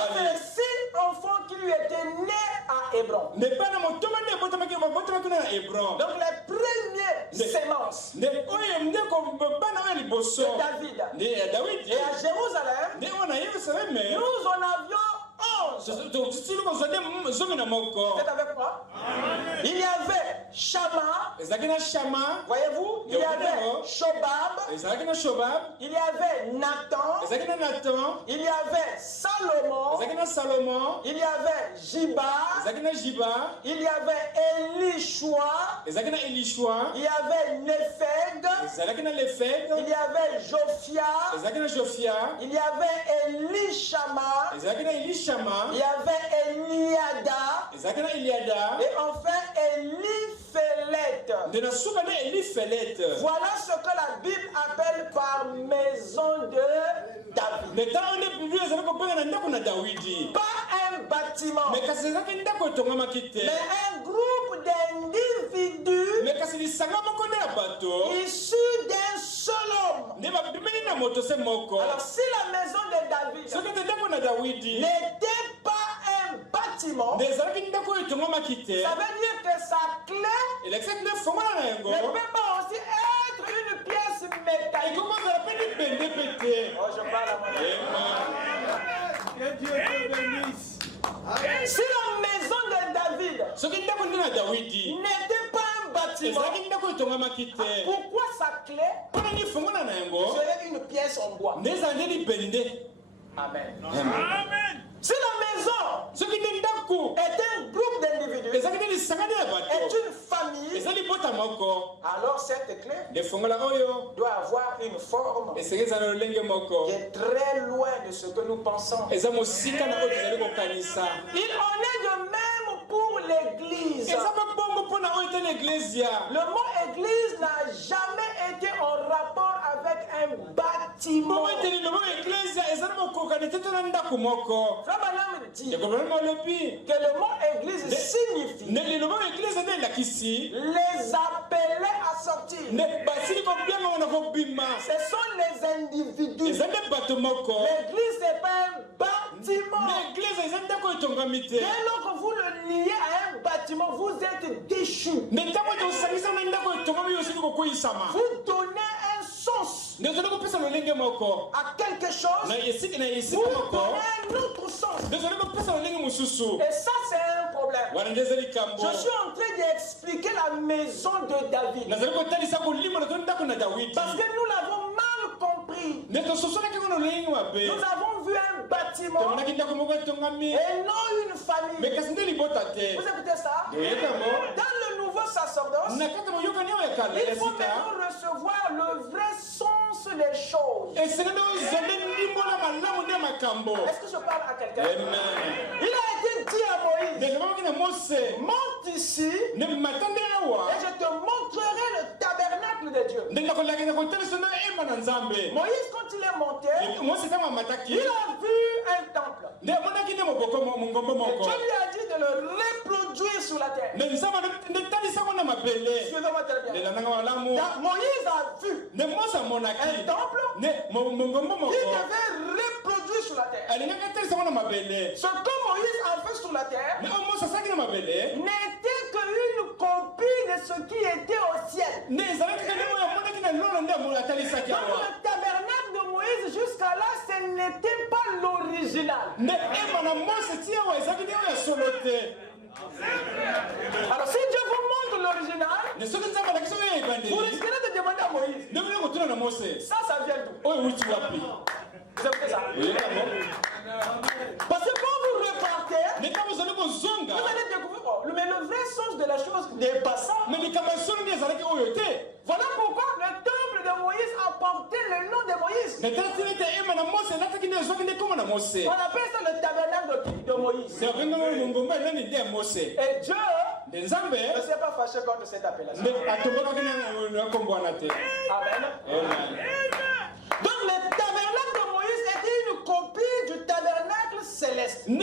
fait les 6 enfants qui lui étaient nés à Hébron. Donc les premiers sémences de David. Et à Jérusalem, nous en avions 11. C'est avec moi? Il y avait Shama. Voyez-vous? Il y avait Shobab. Il y avait Nathan. Il y avait Salomon. Il y avait Jiba. Il y avait Elishua. Il y avait Nepheg. Il y avait Jophia. Il y avait Elishama. Il y avait Eliada. Et enfin Eliphelet. Voilà ce que la Bible appelle par maison de David. Pas un bâtiment, mais un groupe d'individus issus d'un seul homme. Alors si la maison de David n'était pas un bâtiment, ça veut dire que sa clé ne peut pas aussi être une pièce métallique. Oh, je parle à mon si la maison de David n'était pas un bâtiment, pourquoi sa clé serait une pièce en bois? Amen. Si la maison est un groupe d'individus, est une famille, alors cette clé doit avoir une forme qui est très loin de ce que nous pensons. Il en est de même pour l'église. Le mot église n'a jamais été en rapport avec un bâtiment. Frère Branham dit que le mot église signifie les appeler à sortir. Ce sont les individus. L'église n'est pas un bâtiment. Dès lors que vous le liez à un bâtiment, vous êtes déchu. Vous donnez un sens à quelque chose, vous donnez un autre sens. Et ça, c'est un problème. Je suis en train d'expliquer la maison de David. Parce que nous l'avons mal compris. Nous avons vu un bâtiment et non une famille. Vous écoutez ça? Dans le nouveau sacerdoce, il faut maintenant recevoir le vrai sens des choses. Est-ce que je parle à quelqu'un? Il a été dit à Moïse, monte ici et je te montrerai le tabernacle de Dieu. Moïse, quand il est monté, il a vu un temple. Et Dieu lui a dit de le reproduire sur la terre. Suivez-moi très bien. Moïse a vu un temple qui devait reproduire sur la terre. Ce que Moïse a fait sur la terre n'était qu'une copie de ce qui était au ciel. Dans le tabernacle de Moïse, jusqu'à là, ce n'était pas l'original. Alors si Dieu vous montre l'original, vous risquerez de demander à Moïse, ça vient d'où? Vous écoutez ça? Parce que quand vous repartez, vous allez découvrir, mais le vrai sens de la chose n'est pas ça. Voilà pourquoi le temple de Moïse a porté le nom de Moïse. On appelle ça le tabernacle de Moïse. Et Dieu ne s'est pas fâché contre cette appellation. Amen. Donc le tabernacle céleste. Et le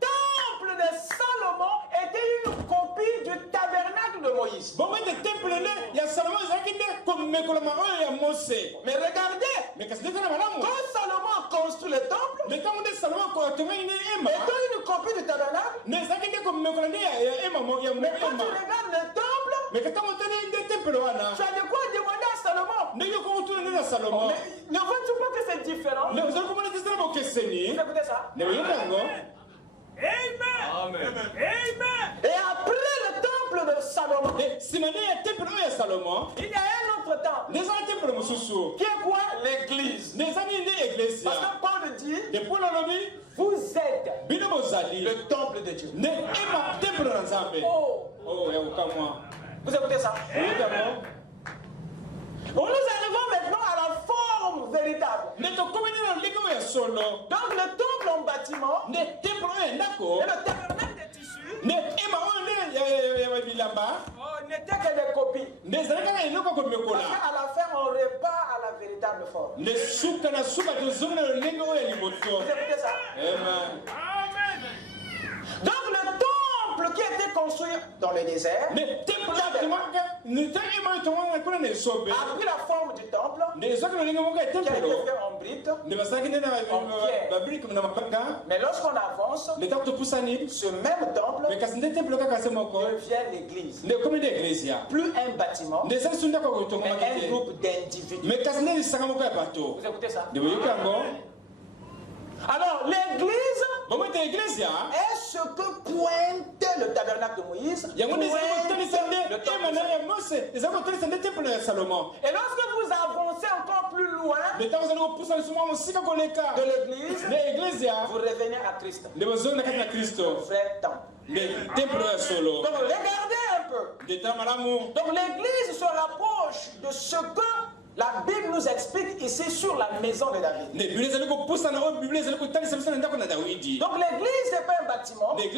temple de Salomon était une copie du tabernacle de Moïse. Mais regardez, quand Salomon a construit le temple, étant une copie du tabernacle, mais quand tu regardes le temple, tu as de quoi demander à Salomon. Mais ne vois-tu pas que c'est différent? Vous écoutez ça? Amen. Amen. Et après le temple de Salomon, il y a un autre temple. Qui est quoi? L'église. Parce que Paul dit, vous êtes le temple de Dieu. Vous écoutez ça? Bon, nous arrivons maintenant à la forme véritable. Donc le temple en bâtiment et le tabernacle des tissus n'était que des copies. Parce qu'à la fin, on repart à la véritable forme. Vous écoutez ça? Amen. Donc le temple qui a été construit dans le désert a pris la forme du temple qui a été fait en briques, en pierre. Mais lorsqu'on avance, ce même temple devient l'église. Plus un bâtiment, mais un groupe d'individus. Vous écoutez ça? Alors, l'église est ce que pointait le tabernacle de Moïse. Et lorsque vous avancez encore plus loin de l'église, vous revenez à Christ. Le vrai temple. Donc, regardez un peu. Donc, l'église se rapproche de ce que la Bible nous explique ici sur la maison de David. Donc l'église n'est pas un bâtiment, mais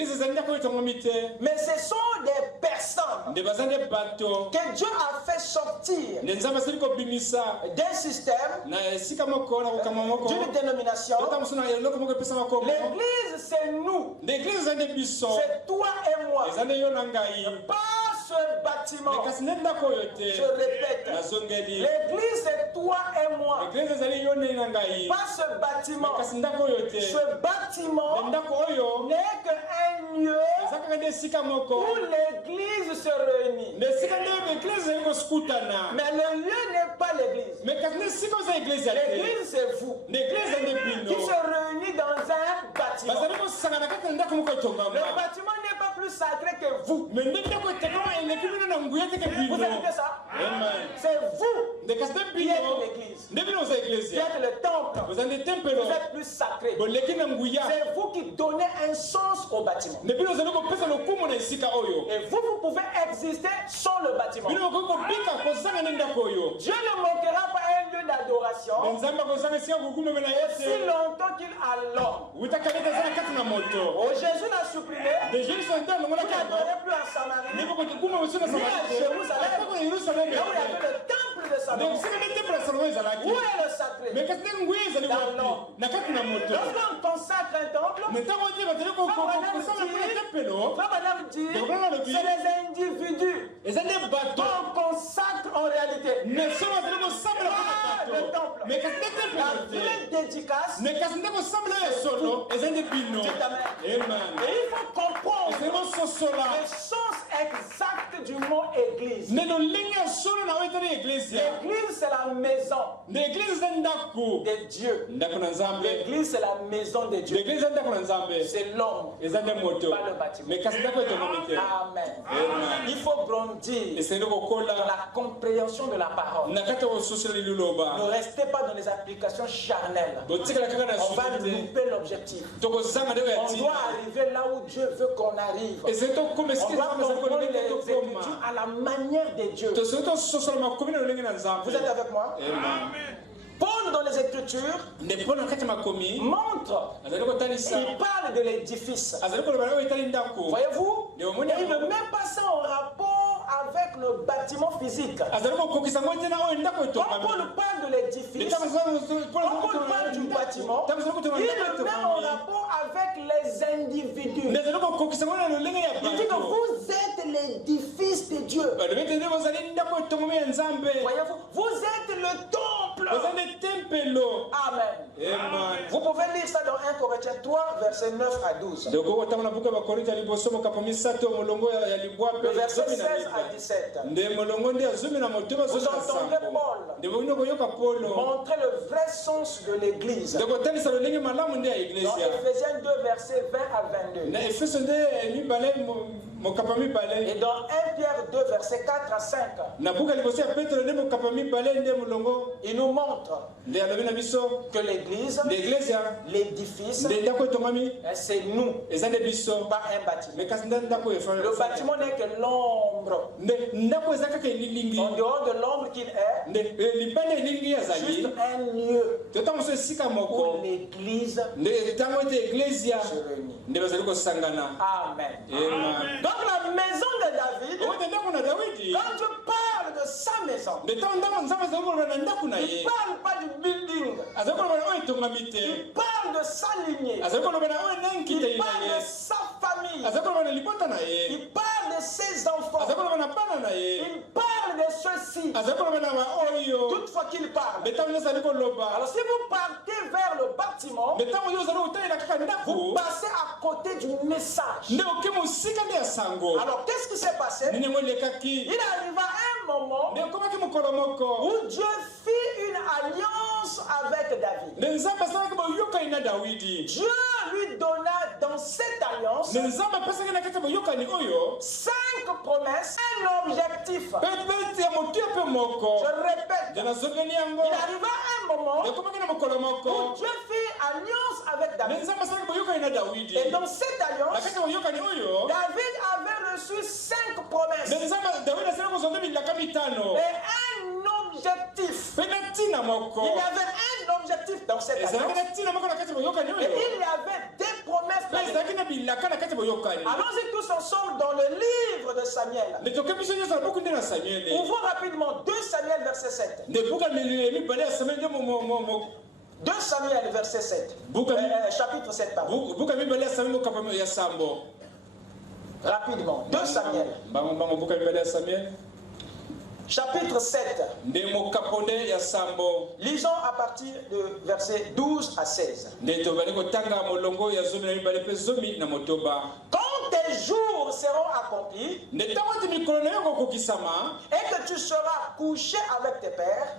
ce sont des personnes que Dieu a fait sortir d'un système, d'une dénomination. L'église c'est nous, c'est toi et moi. Pas ce bâtiment. Je répète, l'église c'est toi et moi. Pas ce bâtiment. Ce bâtiment n'est qu'un lieu où l'église se réunit. Mais le lieu n'est pas l'église. L'église c'est vous qui se réunit dans un bâtiment. Le bâtiment n'est pas plus sacré que vous. Vous écoutez ça? C'est vous qui êtes l'église. Qui êtes le temple. Vous êtes plus sacré. C'est vous qui donnez un sens au bâtiment. Et vous pouvez exister sans le bâtiment. Dieu ne manquera pas un lieu d'adoration aussi longtemps qu'il a l'homme. Oh, Jésus l'a supprimé. Vous n'adorez plus à Samarie, ni à Jérusalem, là où il y avait le temple de Salomon. Où est le sacré? Dans l'homme. Lorsqu'on consacre un temple, Madame dit, c'est les individus qu'on consacre en réalité. Le temple. La vraie dédicace, c'est tout. Et il faut comprendre le sens exact du mot église. L'église, c'est la maison de Dieu. L'église, c'est la maison de Dieu. C'est l'homme, pas le bâtiment. Amen. Il faut grandir dans la compréhension de la parole. Ne restez pas dans les applications charnelles. On va louper l'objectif. On doit arriver là où Dieu veut qu'on arrive. On doit comprendre les Écritures à la manière de Dieu. Vous êtes avec moi? Amen. Paul dans les Écritures montre, il parle de l'édifice. Voyez-vous? Et il ne met pas ça en rapport avec avec le bâtiment physique. Quand Paul parle de l'édifice, quand Paul parle du bâtiment, il le met en rapport avec les individus. Il dit que vous êtes l'édifice de Dieu. Voyez-vous, vous êtes le temple. Amen. Vous pouvez lire ça dans 1 Corinthiens 3, versets 9 à 12. Le verset 16 à 17. Vous entendrez Paul montrer le vrai sens de l'église. Dans Ephésiens 2, versets 20 à 22. Et dans 1 Pierre 2, versets 4 à 5. Il nous montre que l'église, l'édifice, c'est nous, pas un bâtiment. Le bâtiment n'est que l'ombre. En dehors de l'ombre qu'il est, juste un lieu où l'église se réunit. Amen. Donc la maison de David, quand tu parles de sa maison, il ne parle pas du building. Il parle de sa lignée. Il parle de sa famille. Il parle de ses enfants. Il parle de ceux-ci. Toutefois qu'il parle. Alors si vous partez vers le bâtiment, vous passez à côté du message. Alors qu'est-ce qui s'est passé? Il arriva un moment où Dieu fit une alliance avec David. Dieu lui donna dans cette alliance 5 promesses, un objectif. Je répète, il arriva un moment où Dieu fit alliance avec David. Et dans cette alliance, David avait reçu 5 promesses et un objectif. Il y avait un objectif dans cette alliance et il y avait des promesses. Allons-y tous ensemble dans le livre de Samuel. Ouvrons rapidement 2 Samuel verset 7. 2 Samuel verset 7. Chapitre 7 pardon. Rapidement. 2 Samuel. Chapitre 7. Lisons à partir de verset 12 à 16. Quand tes jours seront accomplis et que tu seras couché avec tes pères,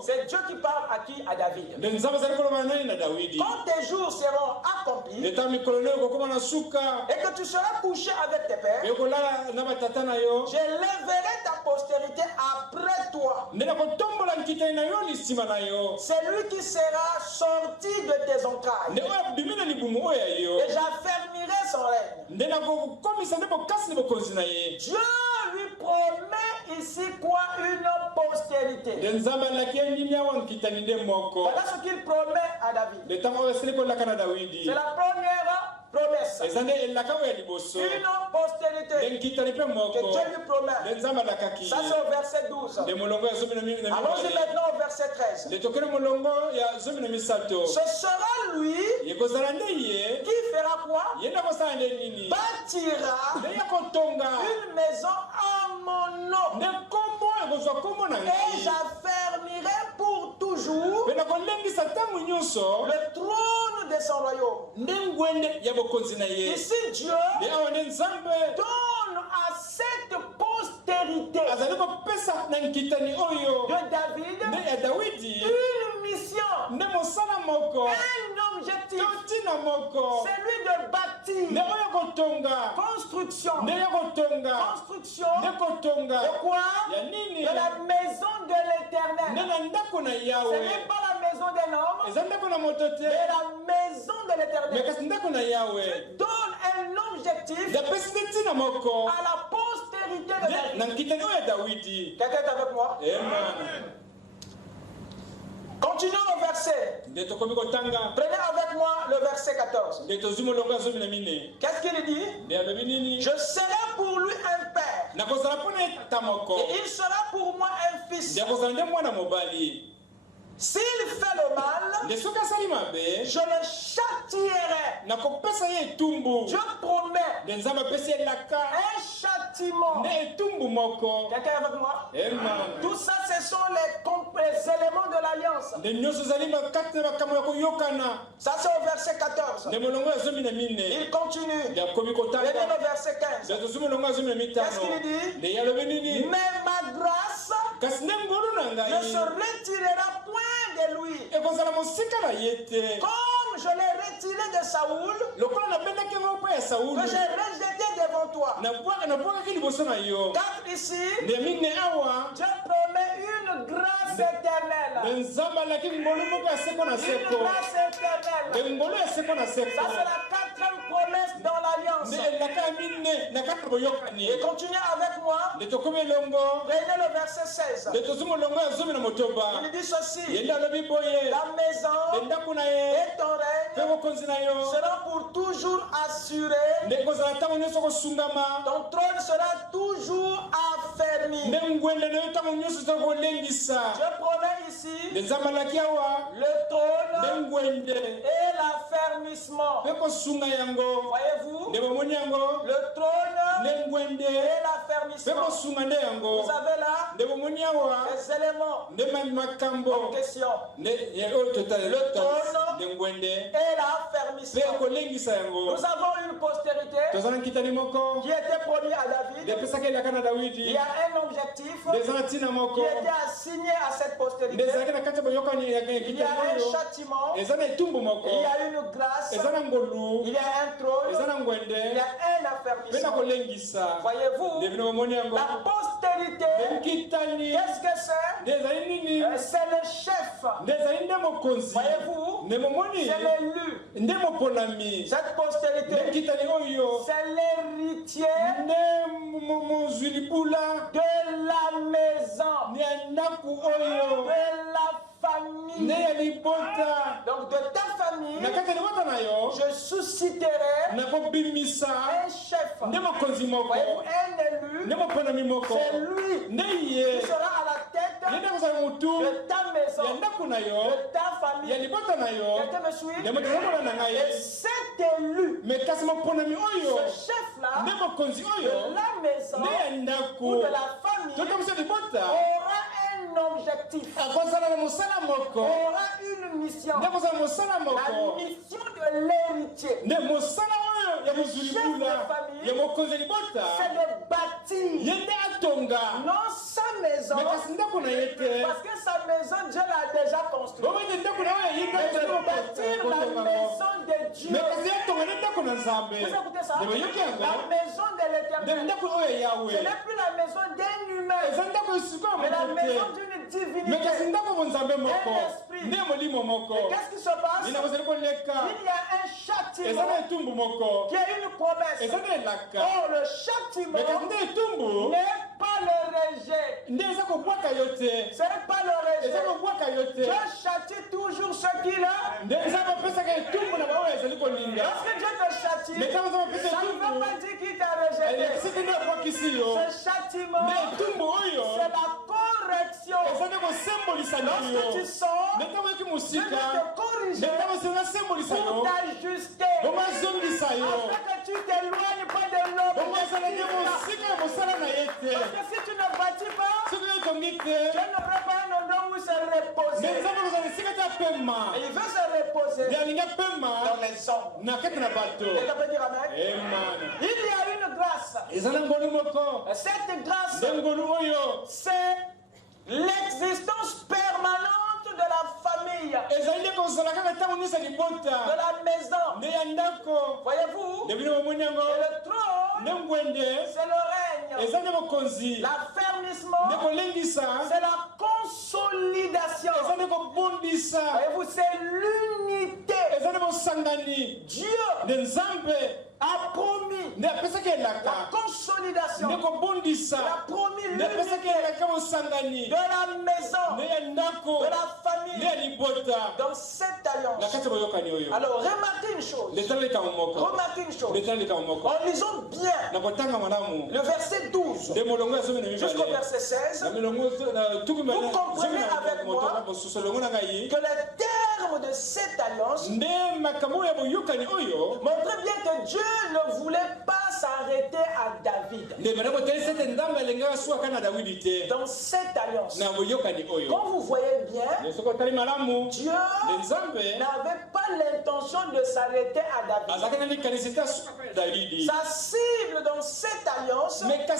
c'est Dieu qui parle à qui? À David. Quand tes jours seront accomplis et que tu seras couché avec tes pères, j'élèverai ta postérité après toi. C'est lui qui sera sorti de tes entrailles. Et j'affermirai son règne. Dieu lui promet ici quoi? Une postérité. Voilà ce qu'il promet à David. C'est la première promesse. Une postérité que Dieu lui promet. Ça c'est au verset 12. Allons-y maintenant au verset 13. Ce sera lui qui fera quoi? Bâtira une maison à mon nom. Et j'affermirai pour toujours le trône de son royaume. Ici Dieu donne à cette postérité de David une mission, un objectif, celui de bâtir, construction, de quoi? De la maison de l'Éternel. Ce n'est pas la maison d'un homme, mais la maison de l'Éternel. Tu donnes un objectif à la postérité de David. Quelqu'un est avec moi? Amen. Continuons au verset. Prenez avec moi le verset 14. Qu'est-ce qu'il dit? Je serai pour lui un père. Et il sera pour moi un fils. S'il fait le mal, je le châtierai. Dieu promet un châtiment. Quelqu'un est avec moi? Tout ça, ce sont les éléments de l'alliance. Ça, c'est au verset 14. Il continue. Venez au verset 15. Qu'est-ce qu'il dit? Mais ma grâce ne se retirera point de lui. Comme je l'ai retiré de Saoul, que j'ai rejeté devant toi. Car ici, Dieu promet une grâce éternelle. Une grâce éternelle. Ça, c'est la 4e promesse dans l'alliance. Et continuez avec moi. Prenez le verset 16. Il dit ceci. La maison et ton règne seront pour toujours assurés. Ton trône sera toujours affermi. Dieu promet ici le trône et l'affermissement. Voyez-vous, le trône et l'affermissement. Vous avez là les éléments en question. Le trône et l'affermissement. Nous avons une postérité qui était promise à David. Il y a un objectif qui était assigné à cette postérité. Il y a un châtiment. Il y a une grâce. Il y a un trône. Il y a un affermissement. Voyez-vous, la postérité, qu'est-ce que c'est? C'est le chef. Voyez-vous, c'est l'élu. Cette postérité, c'est l'héritier de la maison, de la famille. Donc de ta famille, je susciterai un chef. Voyez-vous, un élu, c'est lui qui sera à la tête de ta maison, de ta famille. Quelqu'un me suit? Et cet élu, ce chef-là, de la maison ou de la famille, aura un objectif, aura une mission, la mission de l'héritier. Le chef de famille, c'est de bâtir non sa maison, parce que sa maison, Dieu l'a déjà construite, mais de bâtir la maison de Dieu. Vous écoutez ça? La maison de l'Éternel, ce n'est plus la maison d'un humain, mais la maison d'une divinité, un esprit. Et qu'est-ce qui se passe? Il y a un châtiment qui est une promesse. Or, le châtiment n'est pas le rejet. Ce n'est pas le rejet. Dieu châtie toujours ce qu'il a. Lorsque Dieu te châtie, ça ne veut pas dire qu'il t'a rejeté. Ce châtiment, c'est la correction. Lorsque tu sors, Dieu va te corriger pour t'ajuster, afin que tu t'éloignes pas de l'objectif. Parce que si tu ne bâtis pas, Dieu n'aura pas un endroit où se reposer. Et il veut se reposer dans les hommes. Et on peut dire amen. Il y a une grâce. Cette grâce, c'est l'existence permanente de la famille, de la maison. Voyez-vous, le trône, c'est le règne. L'affermissement, c'est la consolidation. Voyez-vous, c'est l'unité. Dieu a promis la consolidation, la promise de la maison, de la famille, dans cette alliance. Alors remarquez une chose. En lisant bien le verset 12 jusqu'au verset 16, vous comprenez avec moi que le terme de cette alliance montrait bien que Dieu ne voulait pas s'arrêter à David. Dans cette alliance, quand vous voyez bien, Dieu n'avait pas l'intention de s'arrêter à David. Sa cible dans cette alliance n'était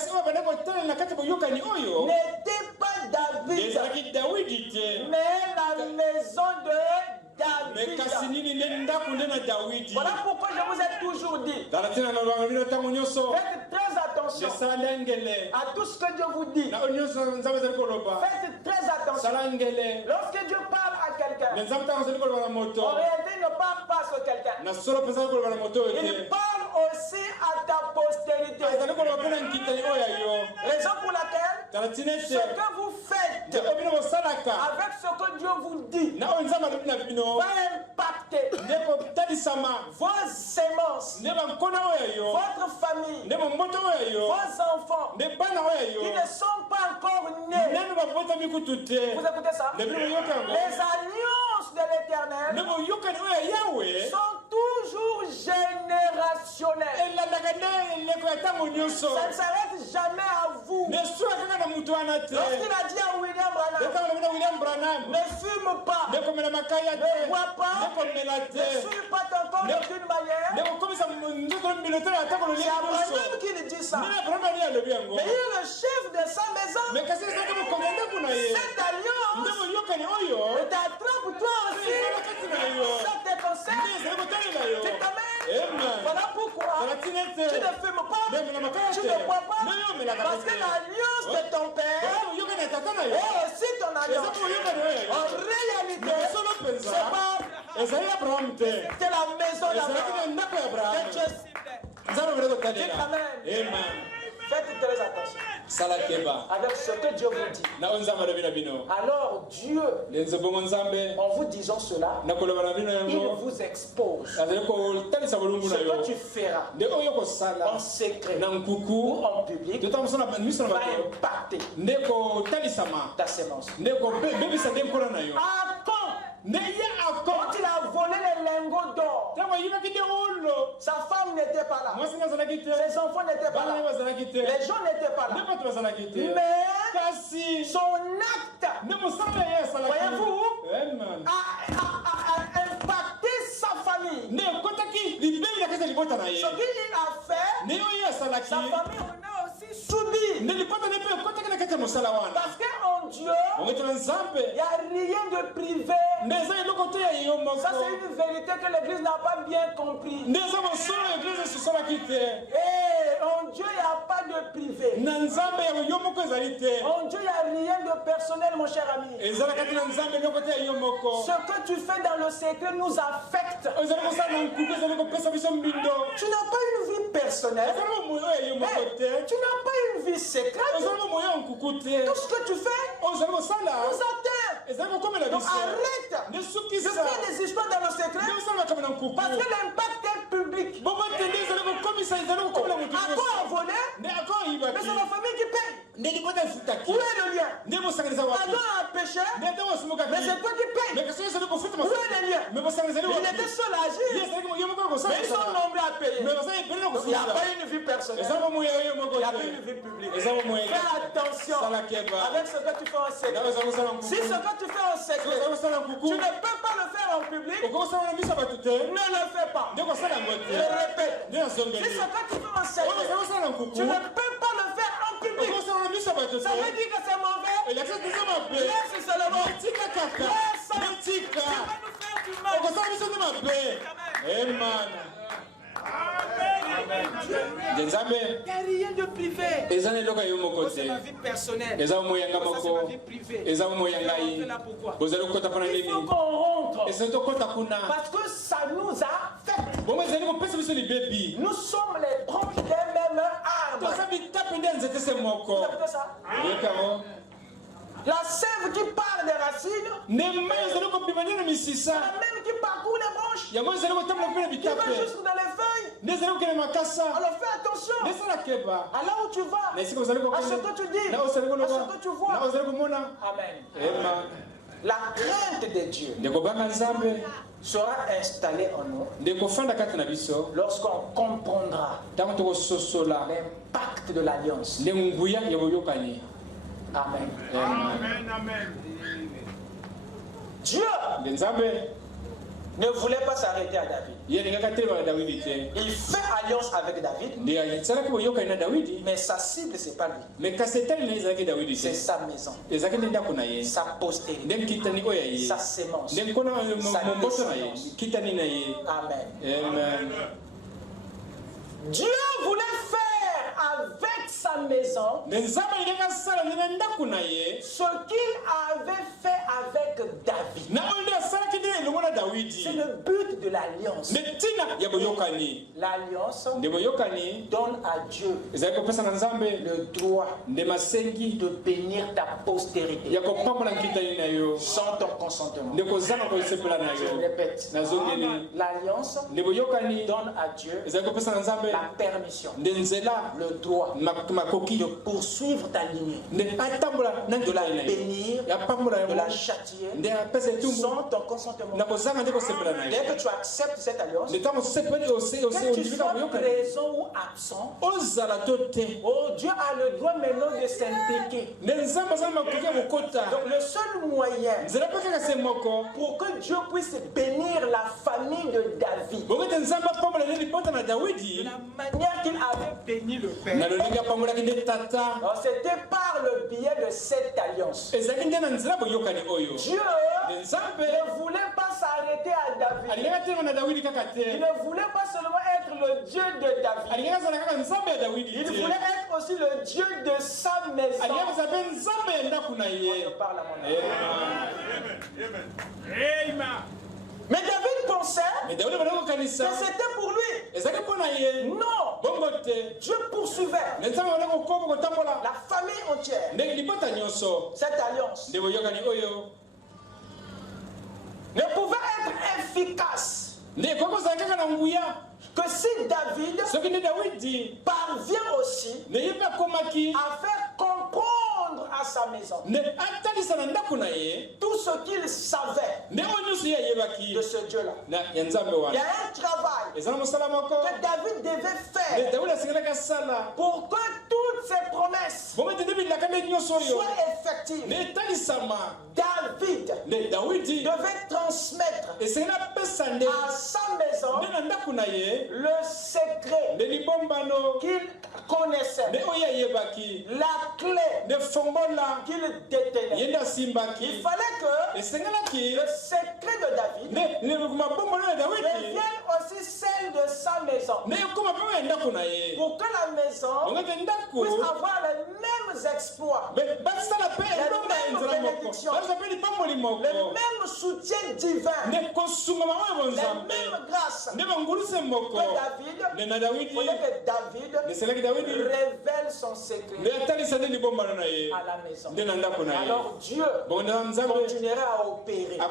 pas David, mais la maison de David. Voilà pourquoi je vous ai toujours dit, faites très attention à tout ce que Dieu vous dit. Faites très attention. Lorsque Dieu parle à quelqu'un, en réalité il ne parle pas sur quelqu'un. Il parle aussi à ta postérité. Raison pour laquelle ce que vous faites avec ce que Dieu vous dit va impacter vos sémences, votre famille, vos enfants qui ne sont pas encore nés. Vous écoutez ça? Les alliances de l'Éternel sont toujours générationnelles. Ça ne s'arrête jamais à vous. Lorsqu'il a dit à William Branham, ne fume pas, ne bois pas, ne suis pas ton corps d'aucune manière, c'est Abraham qui lui dit ça. Mais il est le chef de sa maison. Cette alliance t'attrape toi aussi. Ça te concerne. Tu t'amènes. Voilà pourquoi tu ne fumes pas, tu ne bois pas, parce que l'alliance de ton père est aussi ton alliance. En réalité, c'est pas la maison d'Abraham que Dieu ciblait. Amen. Faites très attention avec ce que Dieu vous dit. Alors Dieu, en vous disant cela, il vous expose ce que tu feras en secret ou en public va impacter ta sémence. Quand il a volé les lingots d'or, sa femme n'était pas là, ses enfants n'étaient pas là, les gens n'étaient pas là, mais son acte, voyez-vous, a impacté sa famille. Ce qu'il a fait, sa famille en a aussi subi. Parce qu'en Dieu, il n'y a rien de privé. Ça, c'est une vérité que l'Église n'a pas bien compris. Et en Dieu, il n'y a pas de privé. En Dieu, il n'y a rien de personnel, mon cher ami. Ce que tu fais dans le secret nous affecte. Tu n'as pas une vie personnelle. Tu n'as pas une vie secrète. Tout ce que tu fais nous atteint. Donc arrête de faire des histoires dans le secret parce que l'impact est public. À quoi on volait? Mais c'est la famille qui paye. Où est le lien? À quoi on péché? Mais c'est toi qui payes. Où est le lien? Il était seul à agir. Mais ils sont nombreux à payer. Donc il n'y a pas une vie personnelle. Il n'y a pas une vie publique. Fais attention avec ce que tu fais en secret. Si ce que tu fais en secret, tu ne peux pas le faire en public, ne le fais pas. Je répète. Si ce que tu fais en secret, tu ne peux pas le faire en public. Ça veut dire que c'est mauvais. Laisse seulement. Laisse. Tu vas nous faire du mal. Amen. Il n'y a rien de privé. C'est ma vie personnelle. C'est ma vie privée. Il faut qu'on rentre. Parce que ça nous affecte. Nous sommes les branches d'un même arbre. Vous avez ça? La sève qui part des racines, la même qui parcourt les branches, qui va jusque dans les feuilles. Alors fais attention à là où tu vas, à ce que tu dis, à ce que tu vois. Amen. La crainte de Dieu sera installée en nous lorsqu'on comprendra l'impact de l'alliance. Amen. Amen. Dieu ne voulait pas s'arrêter à David. Il fait alliance avec David. Mais sa cible, ce n'est pas lui. C'est sa maison, sa postérité, sa sémence, sa descendance. Amen. Amen. Dieu voulait faire avec sa maison ce qu'il avait fait avec David. C'est le but de l'alliance. L'alliance donne à Dieu le droit de bénir ta postérité sans ton consentement. Je répète, l'alliance donne à Dieu la permission, le droit de poursuivre ta lignée, de la bénir, de la châtier sans ton consentement. Dès que tu acceptes cette alliance, que tu sois présent ou absent, oh, Dieu a le droit maintenant de s'impliquer. Donc le seul moyen pour que Dieu puisse bénir la famille de David, de la manière qu'il avait béni le Père, c'était par le biais de cette alliance. Dieu ne voulait pas s'arrêter à David. Il ne voulait pas seulement être le Dieu de David. Il voulait être aussi le Dieu de sa maison. On parle à mon âme. Amen. Mais David pensait que c'était pour lui. Non. Dieu poursuivait la famille entière. Cette alliance ne pouvait être efficace que si David parvient aussi à faire comprendre à sa maison tout ce qu'il savait de ce Dieu-là. Il y a un travail que David devait faire pour que toutes ses promesses soient effectives. David devait transmettre à sa maison le secret qu'il connaissait, la clé qu'il détenait. Il fallait que le secret de David devienne aussi celle de sa maison, pour que la maison puisse avoir les mêmes exploits, les mêmes bénédictions, le même soutien divin, les mêmes grâces que David. Il fallait que David révèle son secret à la maison. Alors Dieu continuera à opérer dans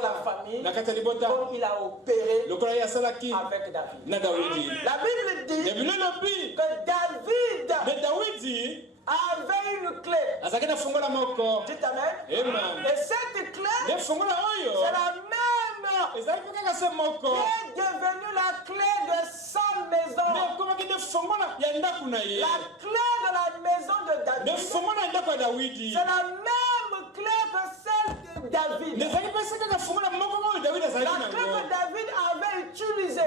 la famille comme il a opéré avec David. La Bible dit que David avait une clé. Dites amen. Et cette clé, c'est la même qui est devenue la clé de sa maison. La clé de la maison de David, c'est la même clé que celle de David. La clé que David avait utilisée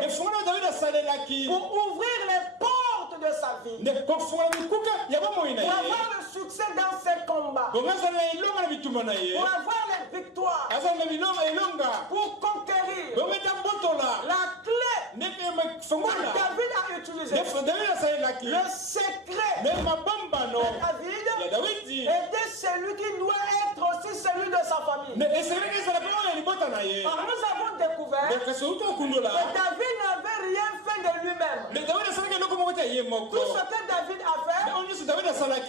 pour ouvrir les portes de sa vie, pour avoir le succès dans ses combats, pour avoir les victoires, pour conquérir. La clé que David a utilisée, le secret secret de David était celui qui doit être aussi celui de sa famille. Alors nous avons découvert que David n'avait rien fait de lui-même. Tout ce que David a fait,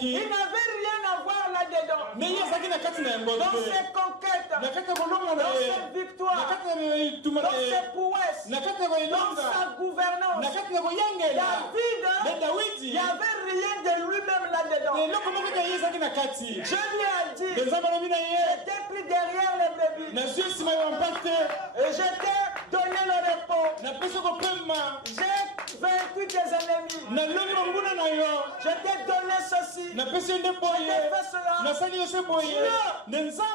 il n'avait rien à voir là-dedans. Dans ses conquêtes, dans ses victoires, dans ses prouesses, dans sa gouvernance, David, il n'y avait rien de lui-même là-dedans. Je lui ai dit, j'étais pris derrière les brebis et je t'ai donné le repos. J'ai vaincu tes ennemis. Je t'ai donné ceci. Je t'ai fait cela. Dieu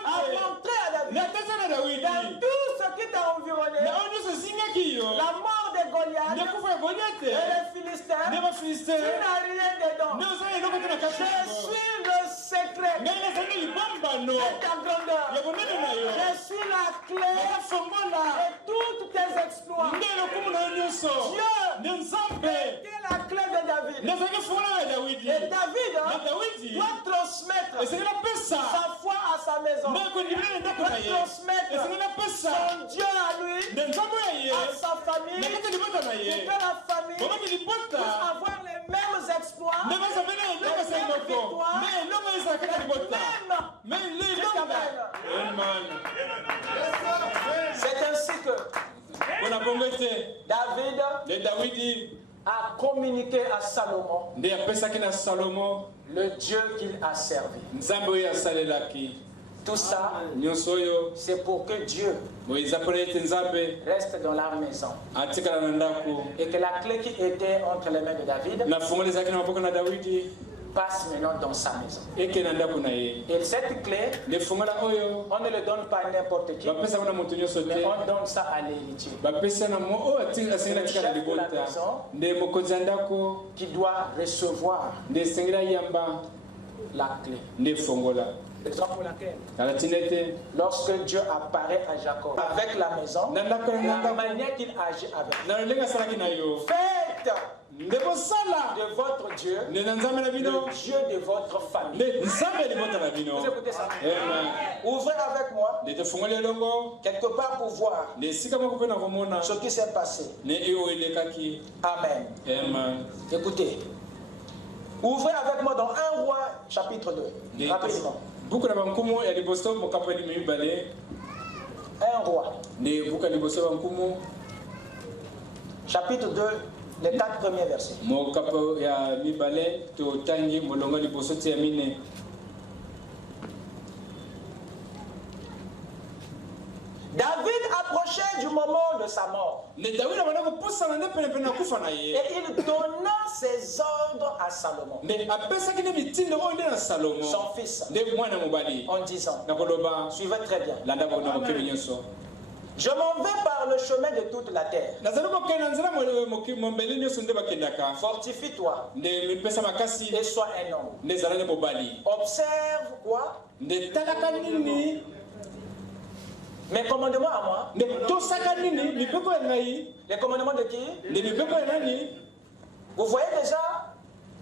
a montré à David dans tout ce qui t'a environné, la mort de Goliath et les Philistins, tu n'as rien dedans. Je suis le secret de ta grandeur. Je suis la clé de toutes tes exploits. Dieu était la clé de David. Et David doit transmettre sa foi à sa maison. Doit transmettre son Dieu à lui, à sa famille, pour que la famille puisse avoir les mêmes exploits, les mêmes victoires, les mêmes. C'est ainsi que David a communiqué à Salomon le Dieu qu'il a servi. Tout ça, c'est pour que Dieu reste dans la maison. Et que la clé qui était entre les mains de David passe maintenant dans sa maison. Et cette clé, on ne le donne pas à n'importe qui, mais on donne ça à l'héritier. Le chef de la maison qui doit recevoir la clé. Exemple pour laquelle, lorsque Dieu apparaît à Jacob avec la maison, la manière qu'il agit avec, faites de votre Dieu, le Dieu de votre famille. Vous écoutez ça? Ouvrez avec moi quelque part pour voir ce qui s'est passé. Amen. Écoutez, ouvrez avec moi dans 1 Roi chapitre 2. Rapidement. 1 Roi chapitre 2, les 4 premiers versets. David approchait du moment de sa mort. Et il donna ses ordres à Salomon, son fils, en disant, suivez très bien. Je m'en vais par le chemin de toute la terre. Fortifie-toi et sois un homme. Observe quoi? Mes commandements à moi. Les commandements de qui? Vous voyez déjà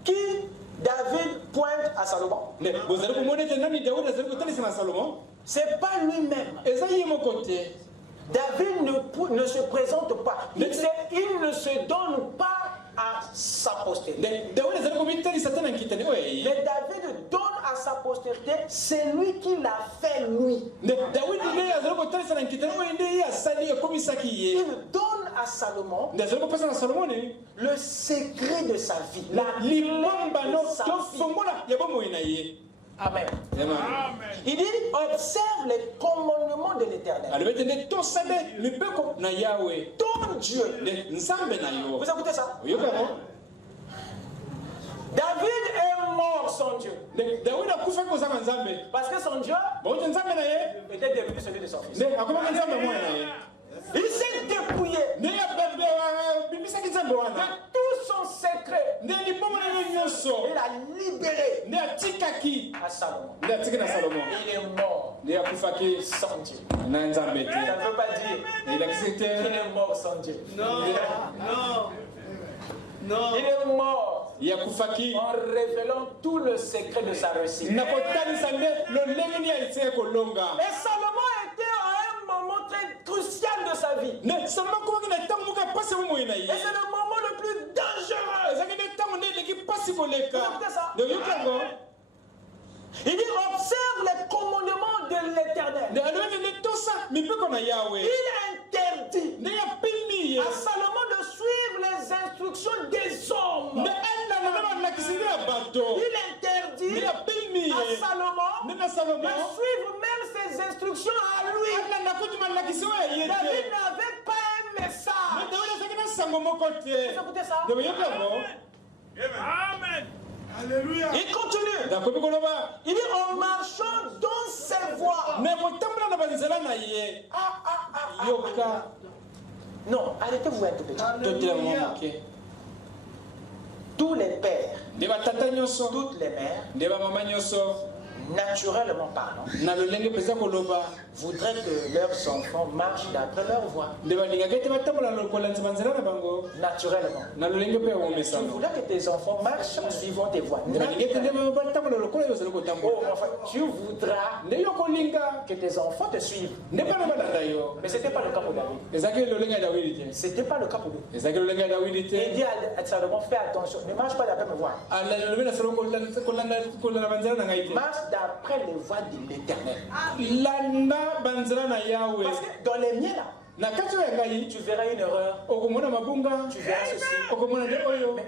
qui David pointe à Salomon? C'est pas lui-même. David ne se présente pas. Il ne se donne pas à sa postérité. Mais David donne à sa postérité celui qui l'a fait lui. Il donne à Salomon le secret de sa vie. La clé de sa vie. Amen. Il dit, observe les commandements de l'Éternel. Ton Dieu. Vous écoutez ça? David est mort son Dieu. Parce que son Dieu était devenu celui de son fils. Il s'est dépouillé de tout son secret. Il a libéré à Salomon. Il est mort sans Dieu. Ça ne veut pas dire qu'il est mort sans Dieu. Non. Il est mort en révélant tout le secret de sa réussite. Et Salomon était à un moment très crucial de sa vie. Et c'est le moment le plus dangereux. Écoutez ça. Il dit observe les commandements de l'Éternel. Il interdit à Salomon de suivre les instructions des hommes. Il interdit à Salomon de suivre même ses instructions à lui. David n'avait pas un message. Vous écoutez ça? Amen. Alléluia. Il continue. Il dit en marchant dans ses voies. Non, arrêtez-vous un tout petit. Tous les pères, toutes les mères, naturellement parlant, voudraient que leurs enfants marchent d'après leur voie. Naturellement. Tu voudrais que tes enfants marchent en suivant tes voies. Oh, enfin, tu voudras que tes enfants te suivent. Mais ce n'était pas le cas pour David. Ce n'était pas le cas pour lui. Il dit à Salomon, fais attention, ne marche pas d'après mes voies. Marche d'après les voies de l'Éternel. Parce que dans les miens là, tu verras une erreur, tu verras ceci, mais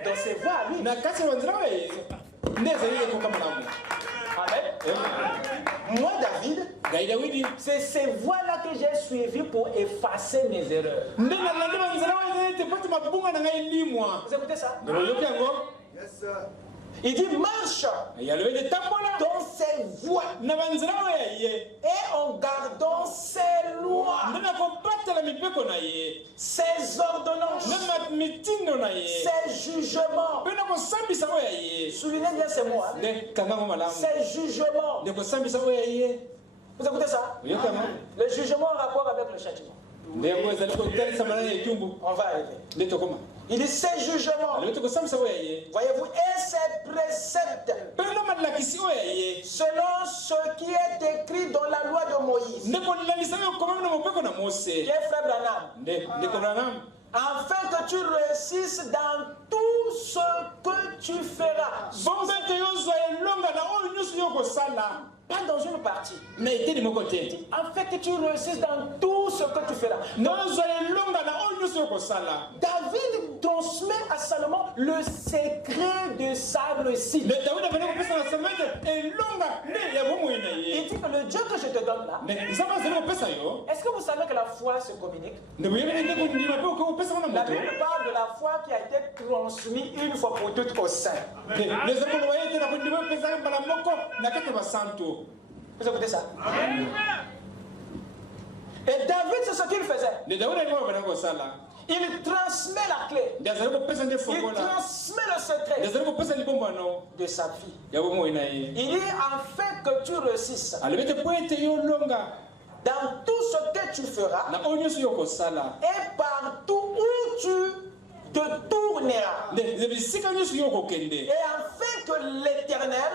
dans ses voies, lui, Amen. Moi, David, c'est ces voies-là que j'ai suivies pour effacer mes erreurs. Vous écoutez ça? Yes, sir. Il dit marche dans ses voies et en gardant ses lois, ses ordonnances, ses jugements. Soulignez bien ces mots. Ses jugements. Vous écoutez ça? Le jugement en rapport avec le châtiment. On va arriver. Il dit ses jugements, voyez-vous, et ses préceptes, selon ce qui est écrit dans la loi de Moïse, qui est frère Branham, afin que tu réussisses dans tout ce que tu feras. Pas dans une partie. Afin que tu réussisses dans tout ce que tu feras. David transmet à Salomon le secret de sa réussite. Il dit que le Dieu que je te donne là, est-ce que vous savez que la foi se communique? La Bible parle de la foi qui a été transmise une fois pour toutes au sein. Vous écoutez ça? Et David, c'est ce qu'il faisait. Il transmet la clé. Il transmet le secret de sa vie. Il dit afin que tu réussisses dans tout ce que tu feras et partout où tu te tourneras. Et afin que l'Éternel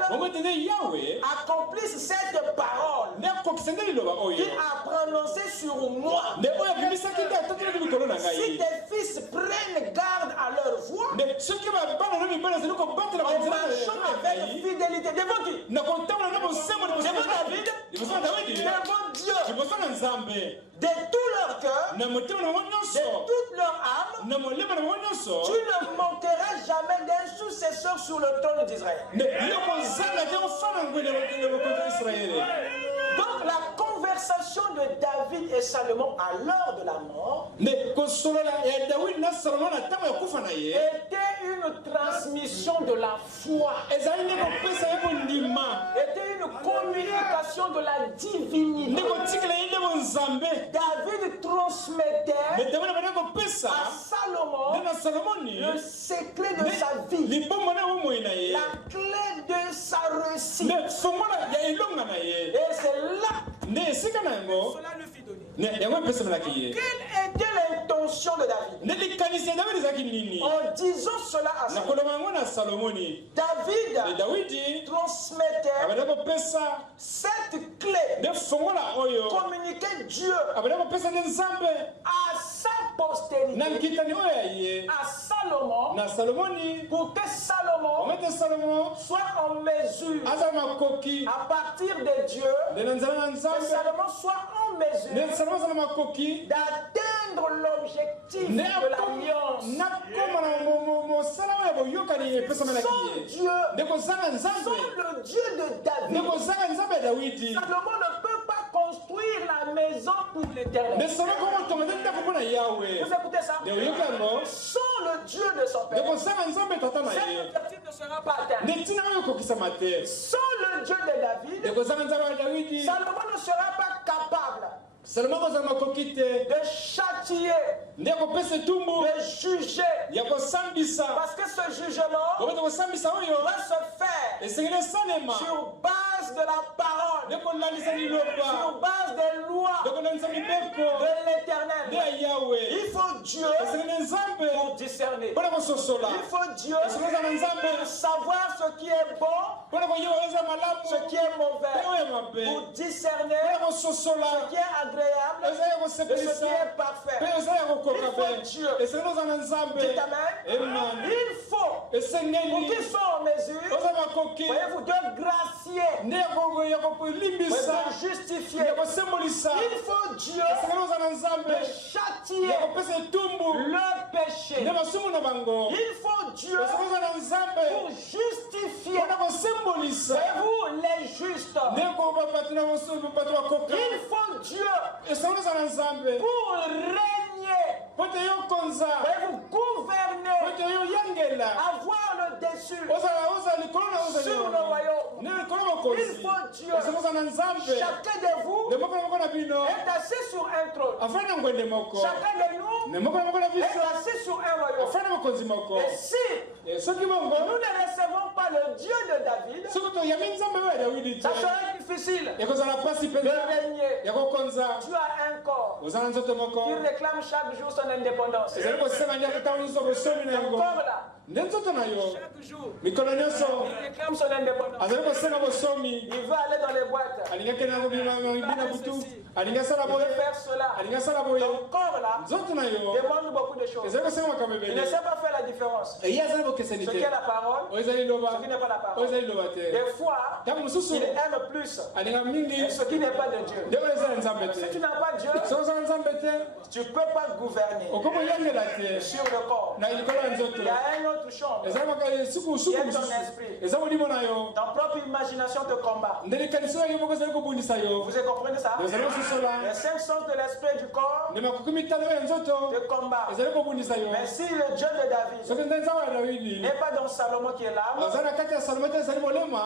accomplisse cette parole qu'il a prononcée sur moi. Si tes fils prennent garde à leur voix, en marchant avec fidélité devant qui? Devant David, devant Dieu, de tout leur cœur, de toute leur âme, tu ne monteras jamais d'un successeur sur le trône d'Israël. Donc la conversation de David et Salomon à l'heure de la mort était une transmission de la foi, était une communication de la divinité. David transmettait à Salomon le secret de sa vie, la clé de sa réussite. Et c'est là cela lui fit donner. Quelle était l'intention de David? En disant cela à Salomon, David transmettait cette clé, communiquait Dieu à sa postérité, à Salomon, pour que Salomon soit en mesure, à partir de Dieu, que Salomon soit en mesure d'atteindre l'objectif de l'alliance. Sans le Dieu de David, Salomon ne peut pas construire la maison pour l'Éternel. Vous écoutez ça? Sans le Dieu de son père, cet objectif ne sera pas atteint. Sans le Dieu de David, Salomon ne sera pas capable de châtier, de juger, parce que ce jugement doit se faire sur base de la parole, sur base des lois de l'Éternel. Il faut Dieu pour discerner. Il faut Dieu pour savoir ce qui est bon, ce qui est mauvais, pour discerner ce qui est agréable de ce qui est parfait. Il faut Dieu. Dites Amen. Il faut pour qu'ils soient en mesure, voyez-vous, de gracier, de justifier. Il faut Dieu de châtier le péché. Il faut Dieu pour justifier, voyez-vous, les justes. Il faut Dieu pour régner, voyez-vous, gouverner, avoir le dessus sur le royaume. Il faut Dieu. Chacun de vous est assis sur un trône. Chacun de nous est assis sur un royaume. Et si nous ne recevons pas le Dieu de David, ça serait difficile de régner. Tu as un corps qui réclame chaque jour son indépendance. Ton corps là, chaque jour, il réclame son indépendance. Il veut aller dans les boîtes. Il veut faire cela. Ton corps là demande beaucoup de choses. Il ne sait pas faire la différence. Ce qui est la parole, ce qui n'est pas la parole. Des fois, il aime plus ce qui n'est pas de Dieu. Si tu n'as pas Dieu, tu ne peux pas gouverner sur le corps. Il y a un autre champ qui est ton esprit. Ton propre imagination te combat. Vous comprenez ça? Les 5 sens de l'esprit du corps te combattent. Mais si le Dieu de David n'est pas dans Salomon qui est l'âme,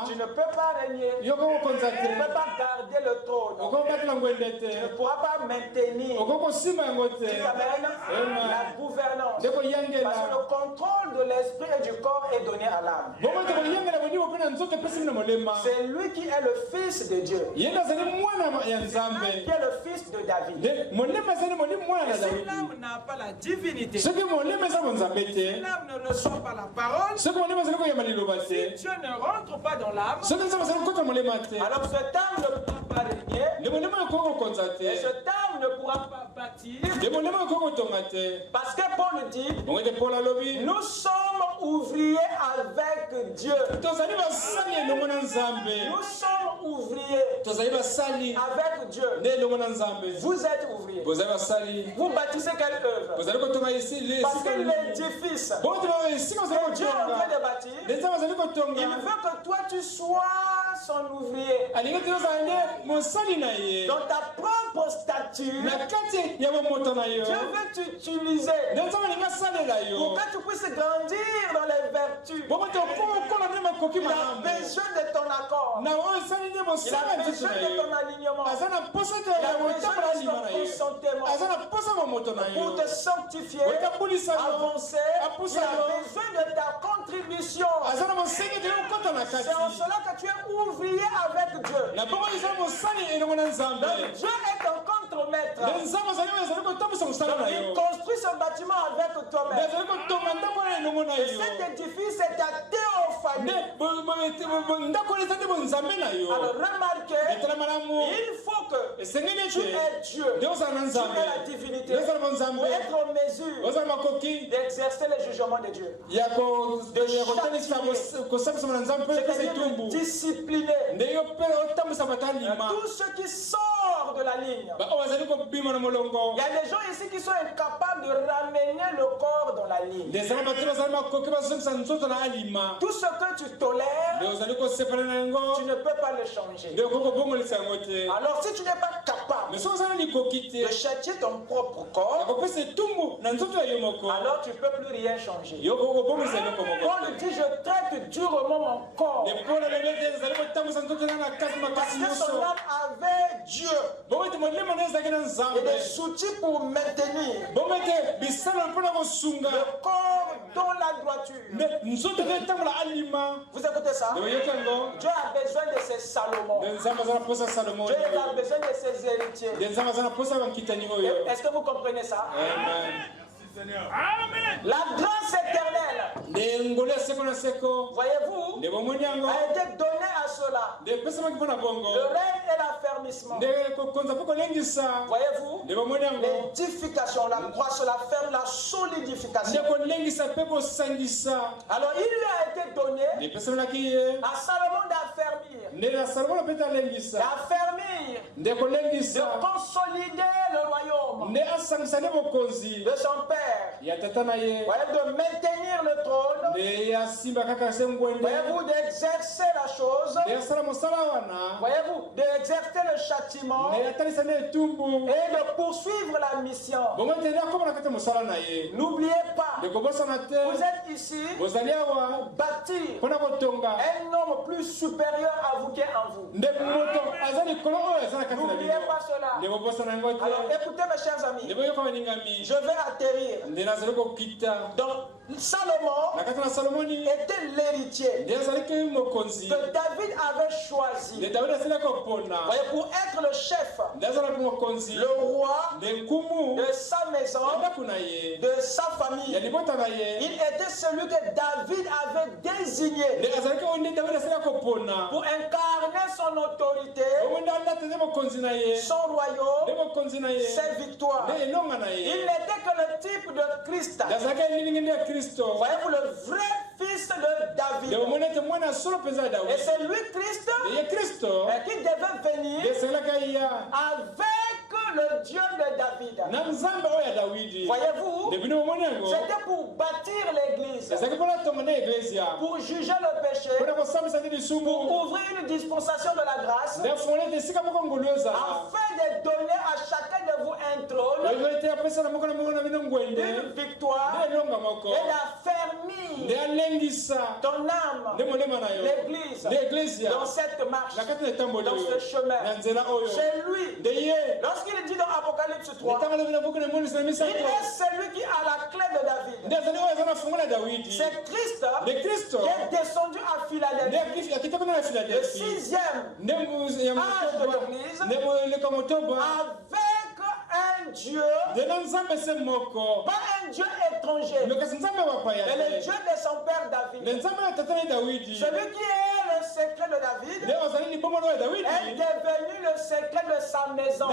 tu ne peux pas régner. Tu ne peux pas garder le trône. Tu ne pourras pas maintenir la gouvernance. Parce que le contrôle de l'esprit et du corps est donné à l'âme. C'est lui qui est le fils de Dieu. Qui est le fils de David. Et si l'âme n'a pas la divinité, si l'âme ne reçoit pas la parole, si Dieu ne rentre pas dans l'âme, alors cette âme ne pourra pas régner. Et cette âme ne pourra pas bâtir. Parce que Paul dit, nous sommes ouvriers avec Dieu. Nous sommes ouvriers avec Dieu. Vous êtes ouvriers. Vous bâtissez quelle œuvre? Parce que l'édifice que Dieu est en train de bâtir, il veut que toi tu sois son ouvrier. Dans ta propre stature, Dieu veut t'utiliser pour que tu puisses grandir dans les vertus. Il a besoin de ton accord. Il a besoin de ton alignement. Il a besoin de ton consentement pour te sanctifier, avancer. Il a besoin de ta contribution. C'est en cela que tu es ouvrier avec Dieu. Donc Dieu est en contre ton maître. Donc, il construit ce bâtiment avec toi-même. Et cet édifice est ta théophanie. Alors remarquez, il faut que tu es Dieu, tu es la divinité, pour être en mesure d'exercer le jugement de Dieu. De discipliner tous ceux qui sortent de la ligne. Il y a des gens ici qui sont incapables de ramener le corps dans la ligne. Tout ce que tu tolères, tu ne peux pas le changer. Alors si tu n'es pas capable de châtier ton propre corps, alors tu ne peux plus rien changer. Paul dit, je traite durement mon corps. Parce que son âme avait Dieu et des outils pour maintenir le corps dans la droiture. Vous écoutez ça? Dieu a besoin de ses Salomon. Dieu a besoin de ses héritiers. Est-ce que vous comprenez ça? Amen. La grâce éternelle, voyez-vous, a été donnée à cela. Le règne et l'affermissement. Voyez-vous, l'édification, la croissance, la ferme, la solidification. Alors il lui a été donné à Salomon d'affermir, de consolider le royaume de son père. De maintenir le trône, voyez-vous, d'exercer la chose, voyez-vous, d'exercer le châtiment et de poursuivre la mission. N'oubliez pas, vous êtes ici pour bâtir un homme plus supérieur à vous qu'est en vous. N'oubliez pas cela. Alors écoutez mes chers amis, je vais atterrir. Donc Salomon était l'héritier que David avait choisi, voyez, pour être le chef, le roi de sa maison, de sa famille. Il était celui que David avait désigné pour incarner son autorité, son royaume, ses victoires. Il n'était que le type de Christ. Voyez-vous, le vrai fils de David. Et c'est lui, Christ, qui devait venir avec le Dieu de David. Voyez-vous, c'était pour bâtir l'église, pour juger le péché, pour ouvrir une dispensation de la grâce, afin de donner à chacun de vous un trône, une victoire, et d'affermir ton âme, l'église, dans cette marche, dans ce chemin. C'est lui. Lorsqu'il dit dans Apocalypse 3, il est celui qui a la clé de David. C'est Christ qui est descendu à Philadelphie, le 6e âge de l'église, avec un Dieu, pas un Dieu étranger, mais le Dieu de son père David. Celui qui est le secret de David est devenu le secret de sa maison.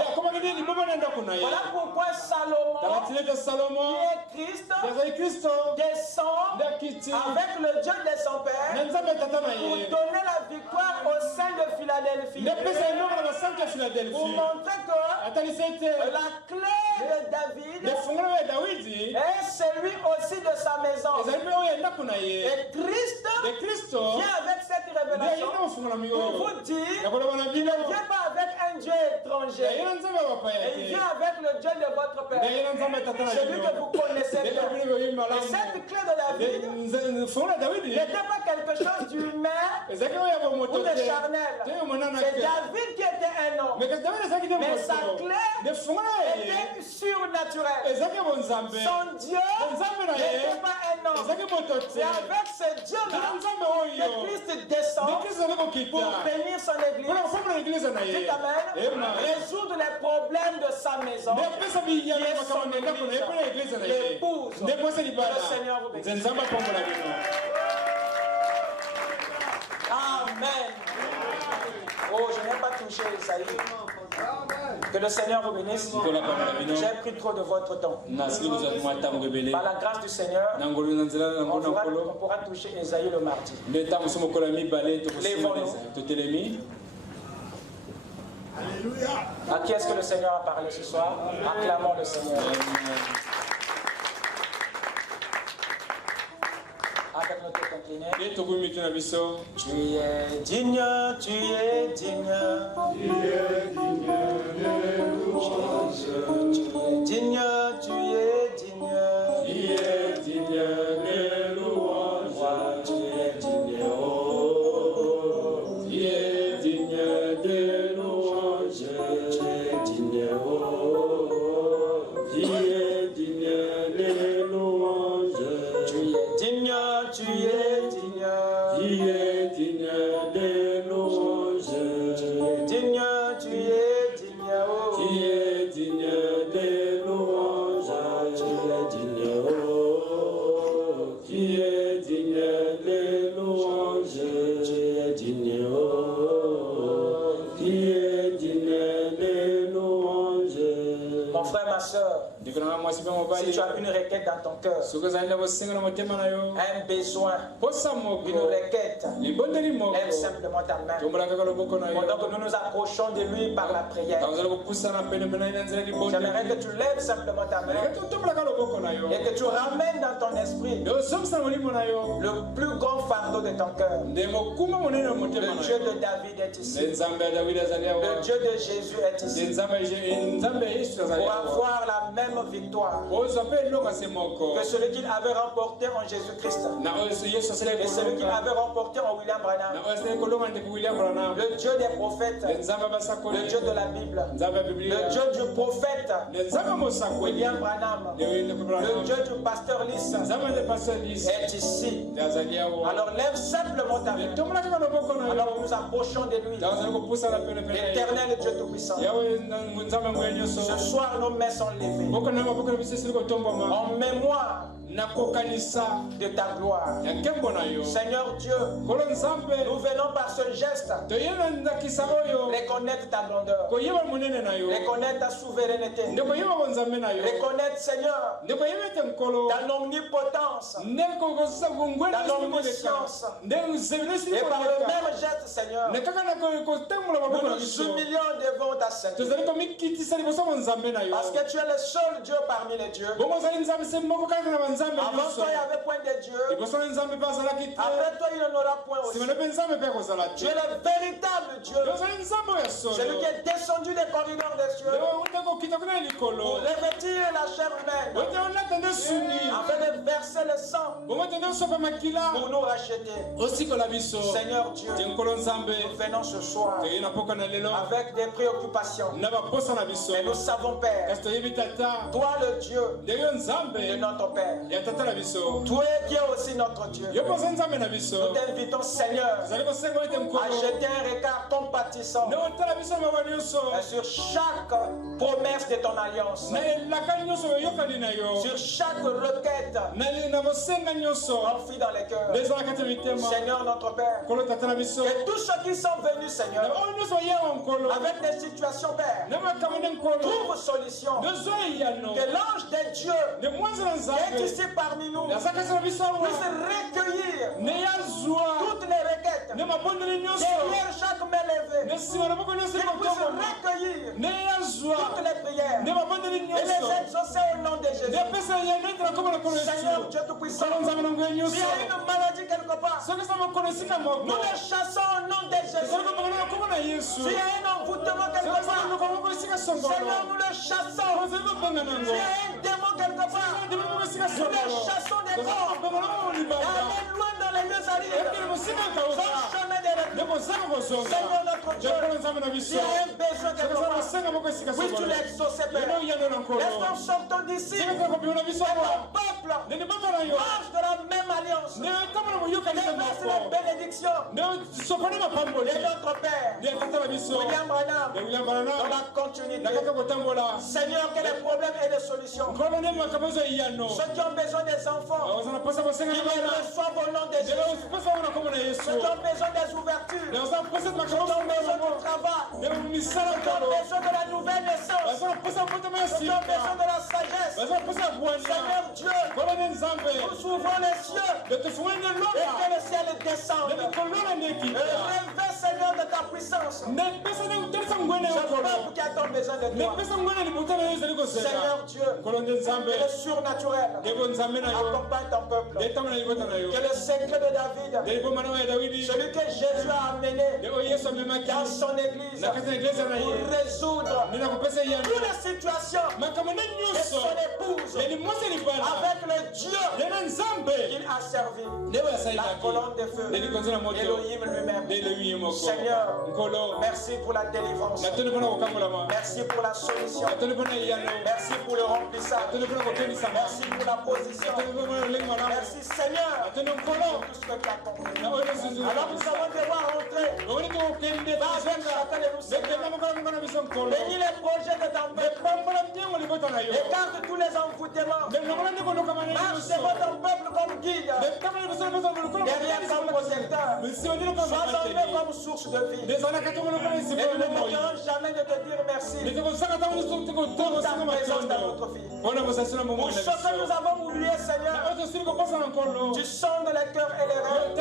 Voilà pourquoi Salomon, qui est Christ, descend avec le Dieu de son père pour donner la victoire au sein de Philadelphie, pour montrer que la clé de David est celui aussi de sa maison. Et Christ vient avec cette révélation pour vous dire qu'il ne vient pas avec un Dieu étranger, et il vient avec le Dieu de votre père, celui que vous connaissez bien. Et cette clé de David n'était pas quelque chose d'humain ou de charnel. C'est David qui était un homme, mais sa clé était surnaturelle. Son Dieu n'était pas un homme. C'est avec ce Dieu-là que Christ descend pour bénir son église. Tu Amen. Résoudre les problèmes de sa maison. Qui est son église. L'épouse. Que le Seigneur vous bénisse. Amen. Oh, je n'ai pas touché Isaïe. Que le Seigneur vous bénisse. J'ai pris trop de votre temps. Par la grâce du Seigneur, on pourra toucher Isaïe le mardi. Lèvons-nous. À qui est-ce que le Seigneur a parlé ce soir? Acclamons le Seigneur. Avec notre tête inclinée. Tu es digne, tu es digne. Tu es digne de louange. Tu es digne, tu es digne. Tu es digne de louange. Tu es digne, oh. Tu es digne de louange. Tu es digne, oh. Tu es digne de louange. Tu es digne, tu es digne. Tu es digne de louange. Tu es digne, tu es digne, oh. Tu es digne de louange. Tu es digne, oh. Tu es digne de louange. Tu es digne, oh. Tu es digne de louange. Mon frère, ma soeur, si tu as une requête dans ton cœur, un besoin, une requête, lève simplement ta main. Pendant que nous nous approchons de lui par la prière, j'aimerais que tu lèves simplement ta main et que tu ramènes dans ton esprit le plus grand fardeau de ton cœur. Le Dieu de David est ici. Le Dieu de Jésus est ici. Pour avoir la même victoire que celui qu'il avait remporté en Jésus-Christ et celui qu'il avait remporté en William Branham. Le Dieu des prophètes, le Dieu de la Bible, le Dieu du prophète William Branham, le Dieu du pasteur Lys est ici. Alors lève simplement ta main. Alors nous nous approchons de lui, l'Éternel Dieu Tout-Puissant. Ce soir nos mains sont levées en mémoire de ta gloire. Seigneur Dieu, nous venons par ce geste reconnaître ta grandeur, reconnaître ta souveraineté, reconnaître, Seigneur, ta omnipotence, ta omniscience. Et par le même geste, Seigneur, nous nous humilions devant ta sainteté. Parce que tu es le seul Dieu parmi les dieux. Avant toi, il n'y avait point de Dieu. Après toi, il n'y en aura point aussi. Tu es le véritable Dieu. Celui qui est descendu des corridors des cieux pour revêtir la chair humaine, afin de verser le sang pour nous racheter. Seigneur Dieu, nous venons ce soir avec des préoccupations. Mais nous savons, Père, toi le Dieu de notre Père, toi qui es aussi notre Dieu, nous t'invitons, Seigneur, à jeter un regard compatissant sur chaque promesse de ton alliance, sur chaque requête enfouie dans les cœurs. Seigneur notre Père, que tous ceux qui sont venus, Seigneur, avec des situations, Père, trouvent solution. Que l'ange de Dieu qui est ici parmi nous puisse recueillir toutes les requêtes derrière chaque main levée, qu'il puisse recueillir toutes les prières et les exaucer au nom de Jésus. Seigneur Dieu Tout-Puissant, s'il y a une maladie quelque part, nous les chassons au nom de Jésus. S'il y a un envoûtement quelque part, Seigneur, nous le chassons. S'il y a un démon quelque part, nous les chassons des corps. Allez loin dans les lieux arides, son chemin de retour. Seigneur notre Dieu, s'il y a un besoin quelque part, puisses-tu l'exaucer, Père. Laisse-nous sortir d'ici, et ton peuple marche de la même alliance. Déverse les bénédictions de notre Père, William Branham, dans la continuité. Seigneur, que les problèmes aient des solutions. Ceux qui ont besoin des enfants, qu'ils les reçoivent au nom de Jésus. Ceux qui ont besoin des ouvertures, ceux qui ont besoin du travail, ceux qui ont besoin de la nouvelle naissance, ceux qui ont besoin de la sagesse. Seigneur Dieu, nous ouvrons les cieux et que le ciel descende. Révèle, Seigneur, de ta puissance. Je prie qui a tant besoin de toi. Seigneur Dieu, que le surnaturel accompagne ton peuple. Que le secret de David, celui que Jésus a amené dans son église pour résoudre toutes les situations de son épouse avec le Dieu qu'il a servi. La colonne de feu, Elohim lui-même. Seigneur, merci pour la délivrance. Merci pour la solution. Merci pour le remplissage. Merci pour la position. Merci Seigneur pour tout ce que tu as compris. Alors nous allons devoir rentrer avec chacun de nous. Bénis les projets de ton peuple. Écarte tous les envoûtements. Marche devant ton peuple comme guide. Derrière comme protecteur. Sois en eux comme source de vie. Et nous ne manquerons jamais de te dire merci pour ta présence dans notre vie. Pour ce que nous avons oublié, Seigneur, tu sondes les cœurs et les rêves.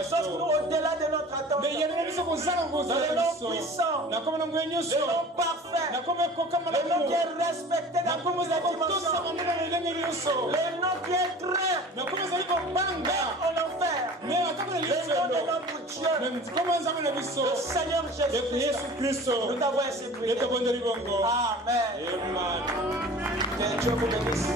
Exauce-nous au-delà de notre attente. Dans le nom puissant, le nom parfait, le nom qui est respecté dans toutes les dimensions, le nom qui est très en enfer, le nom de notre Dieu, le Seigneur Jésus-Christ. Nous t'avons ainsi prié. Amen. Que Dieu vous bénisse.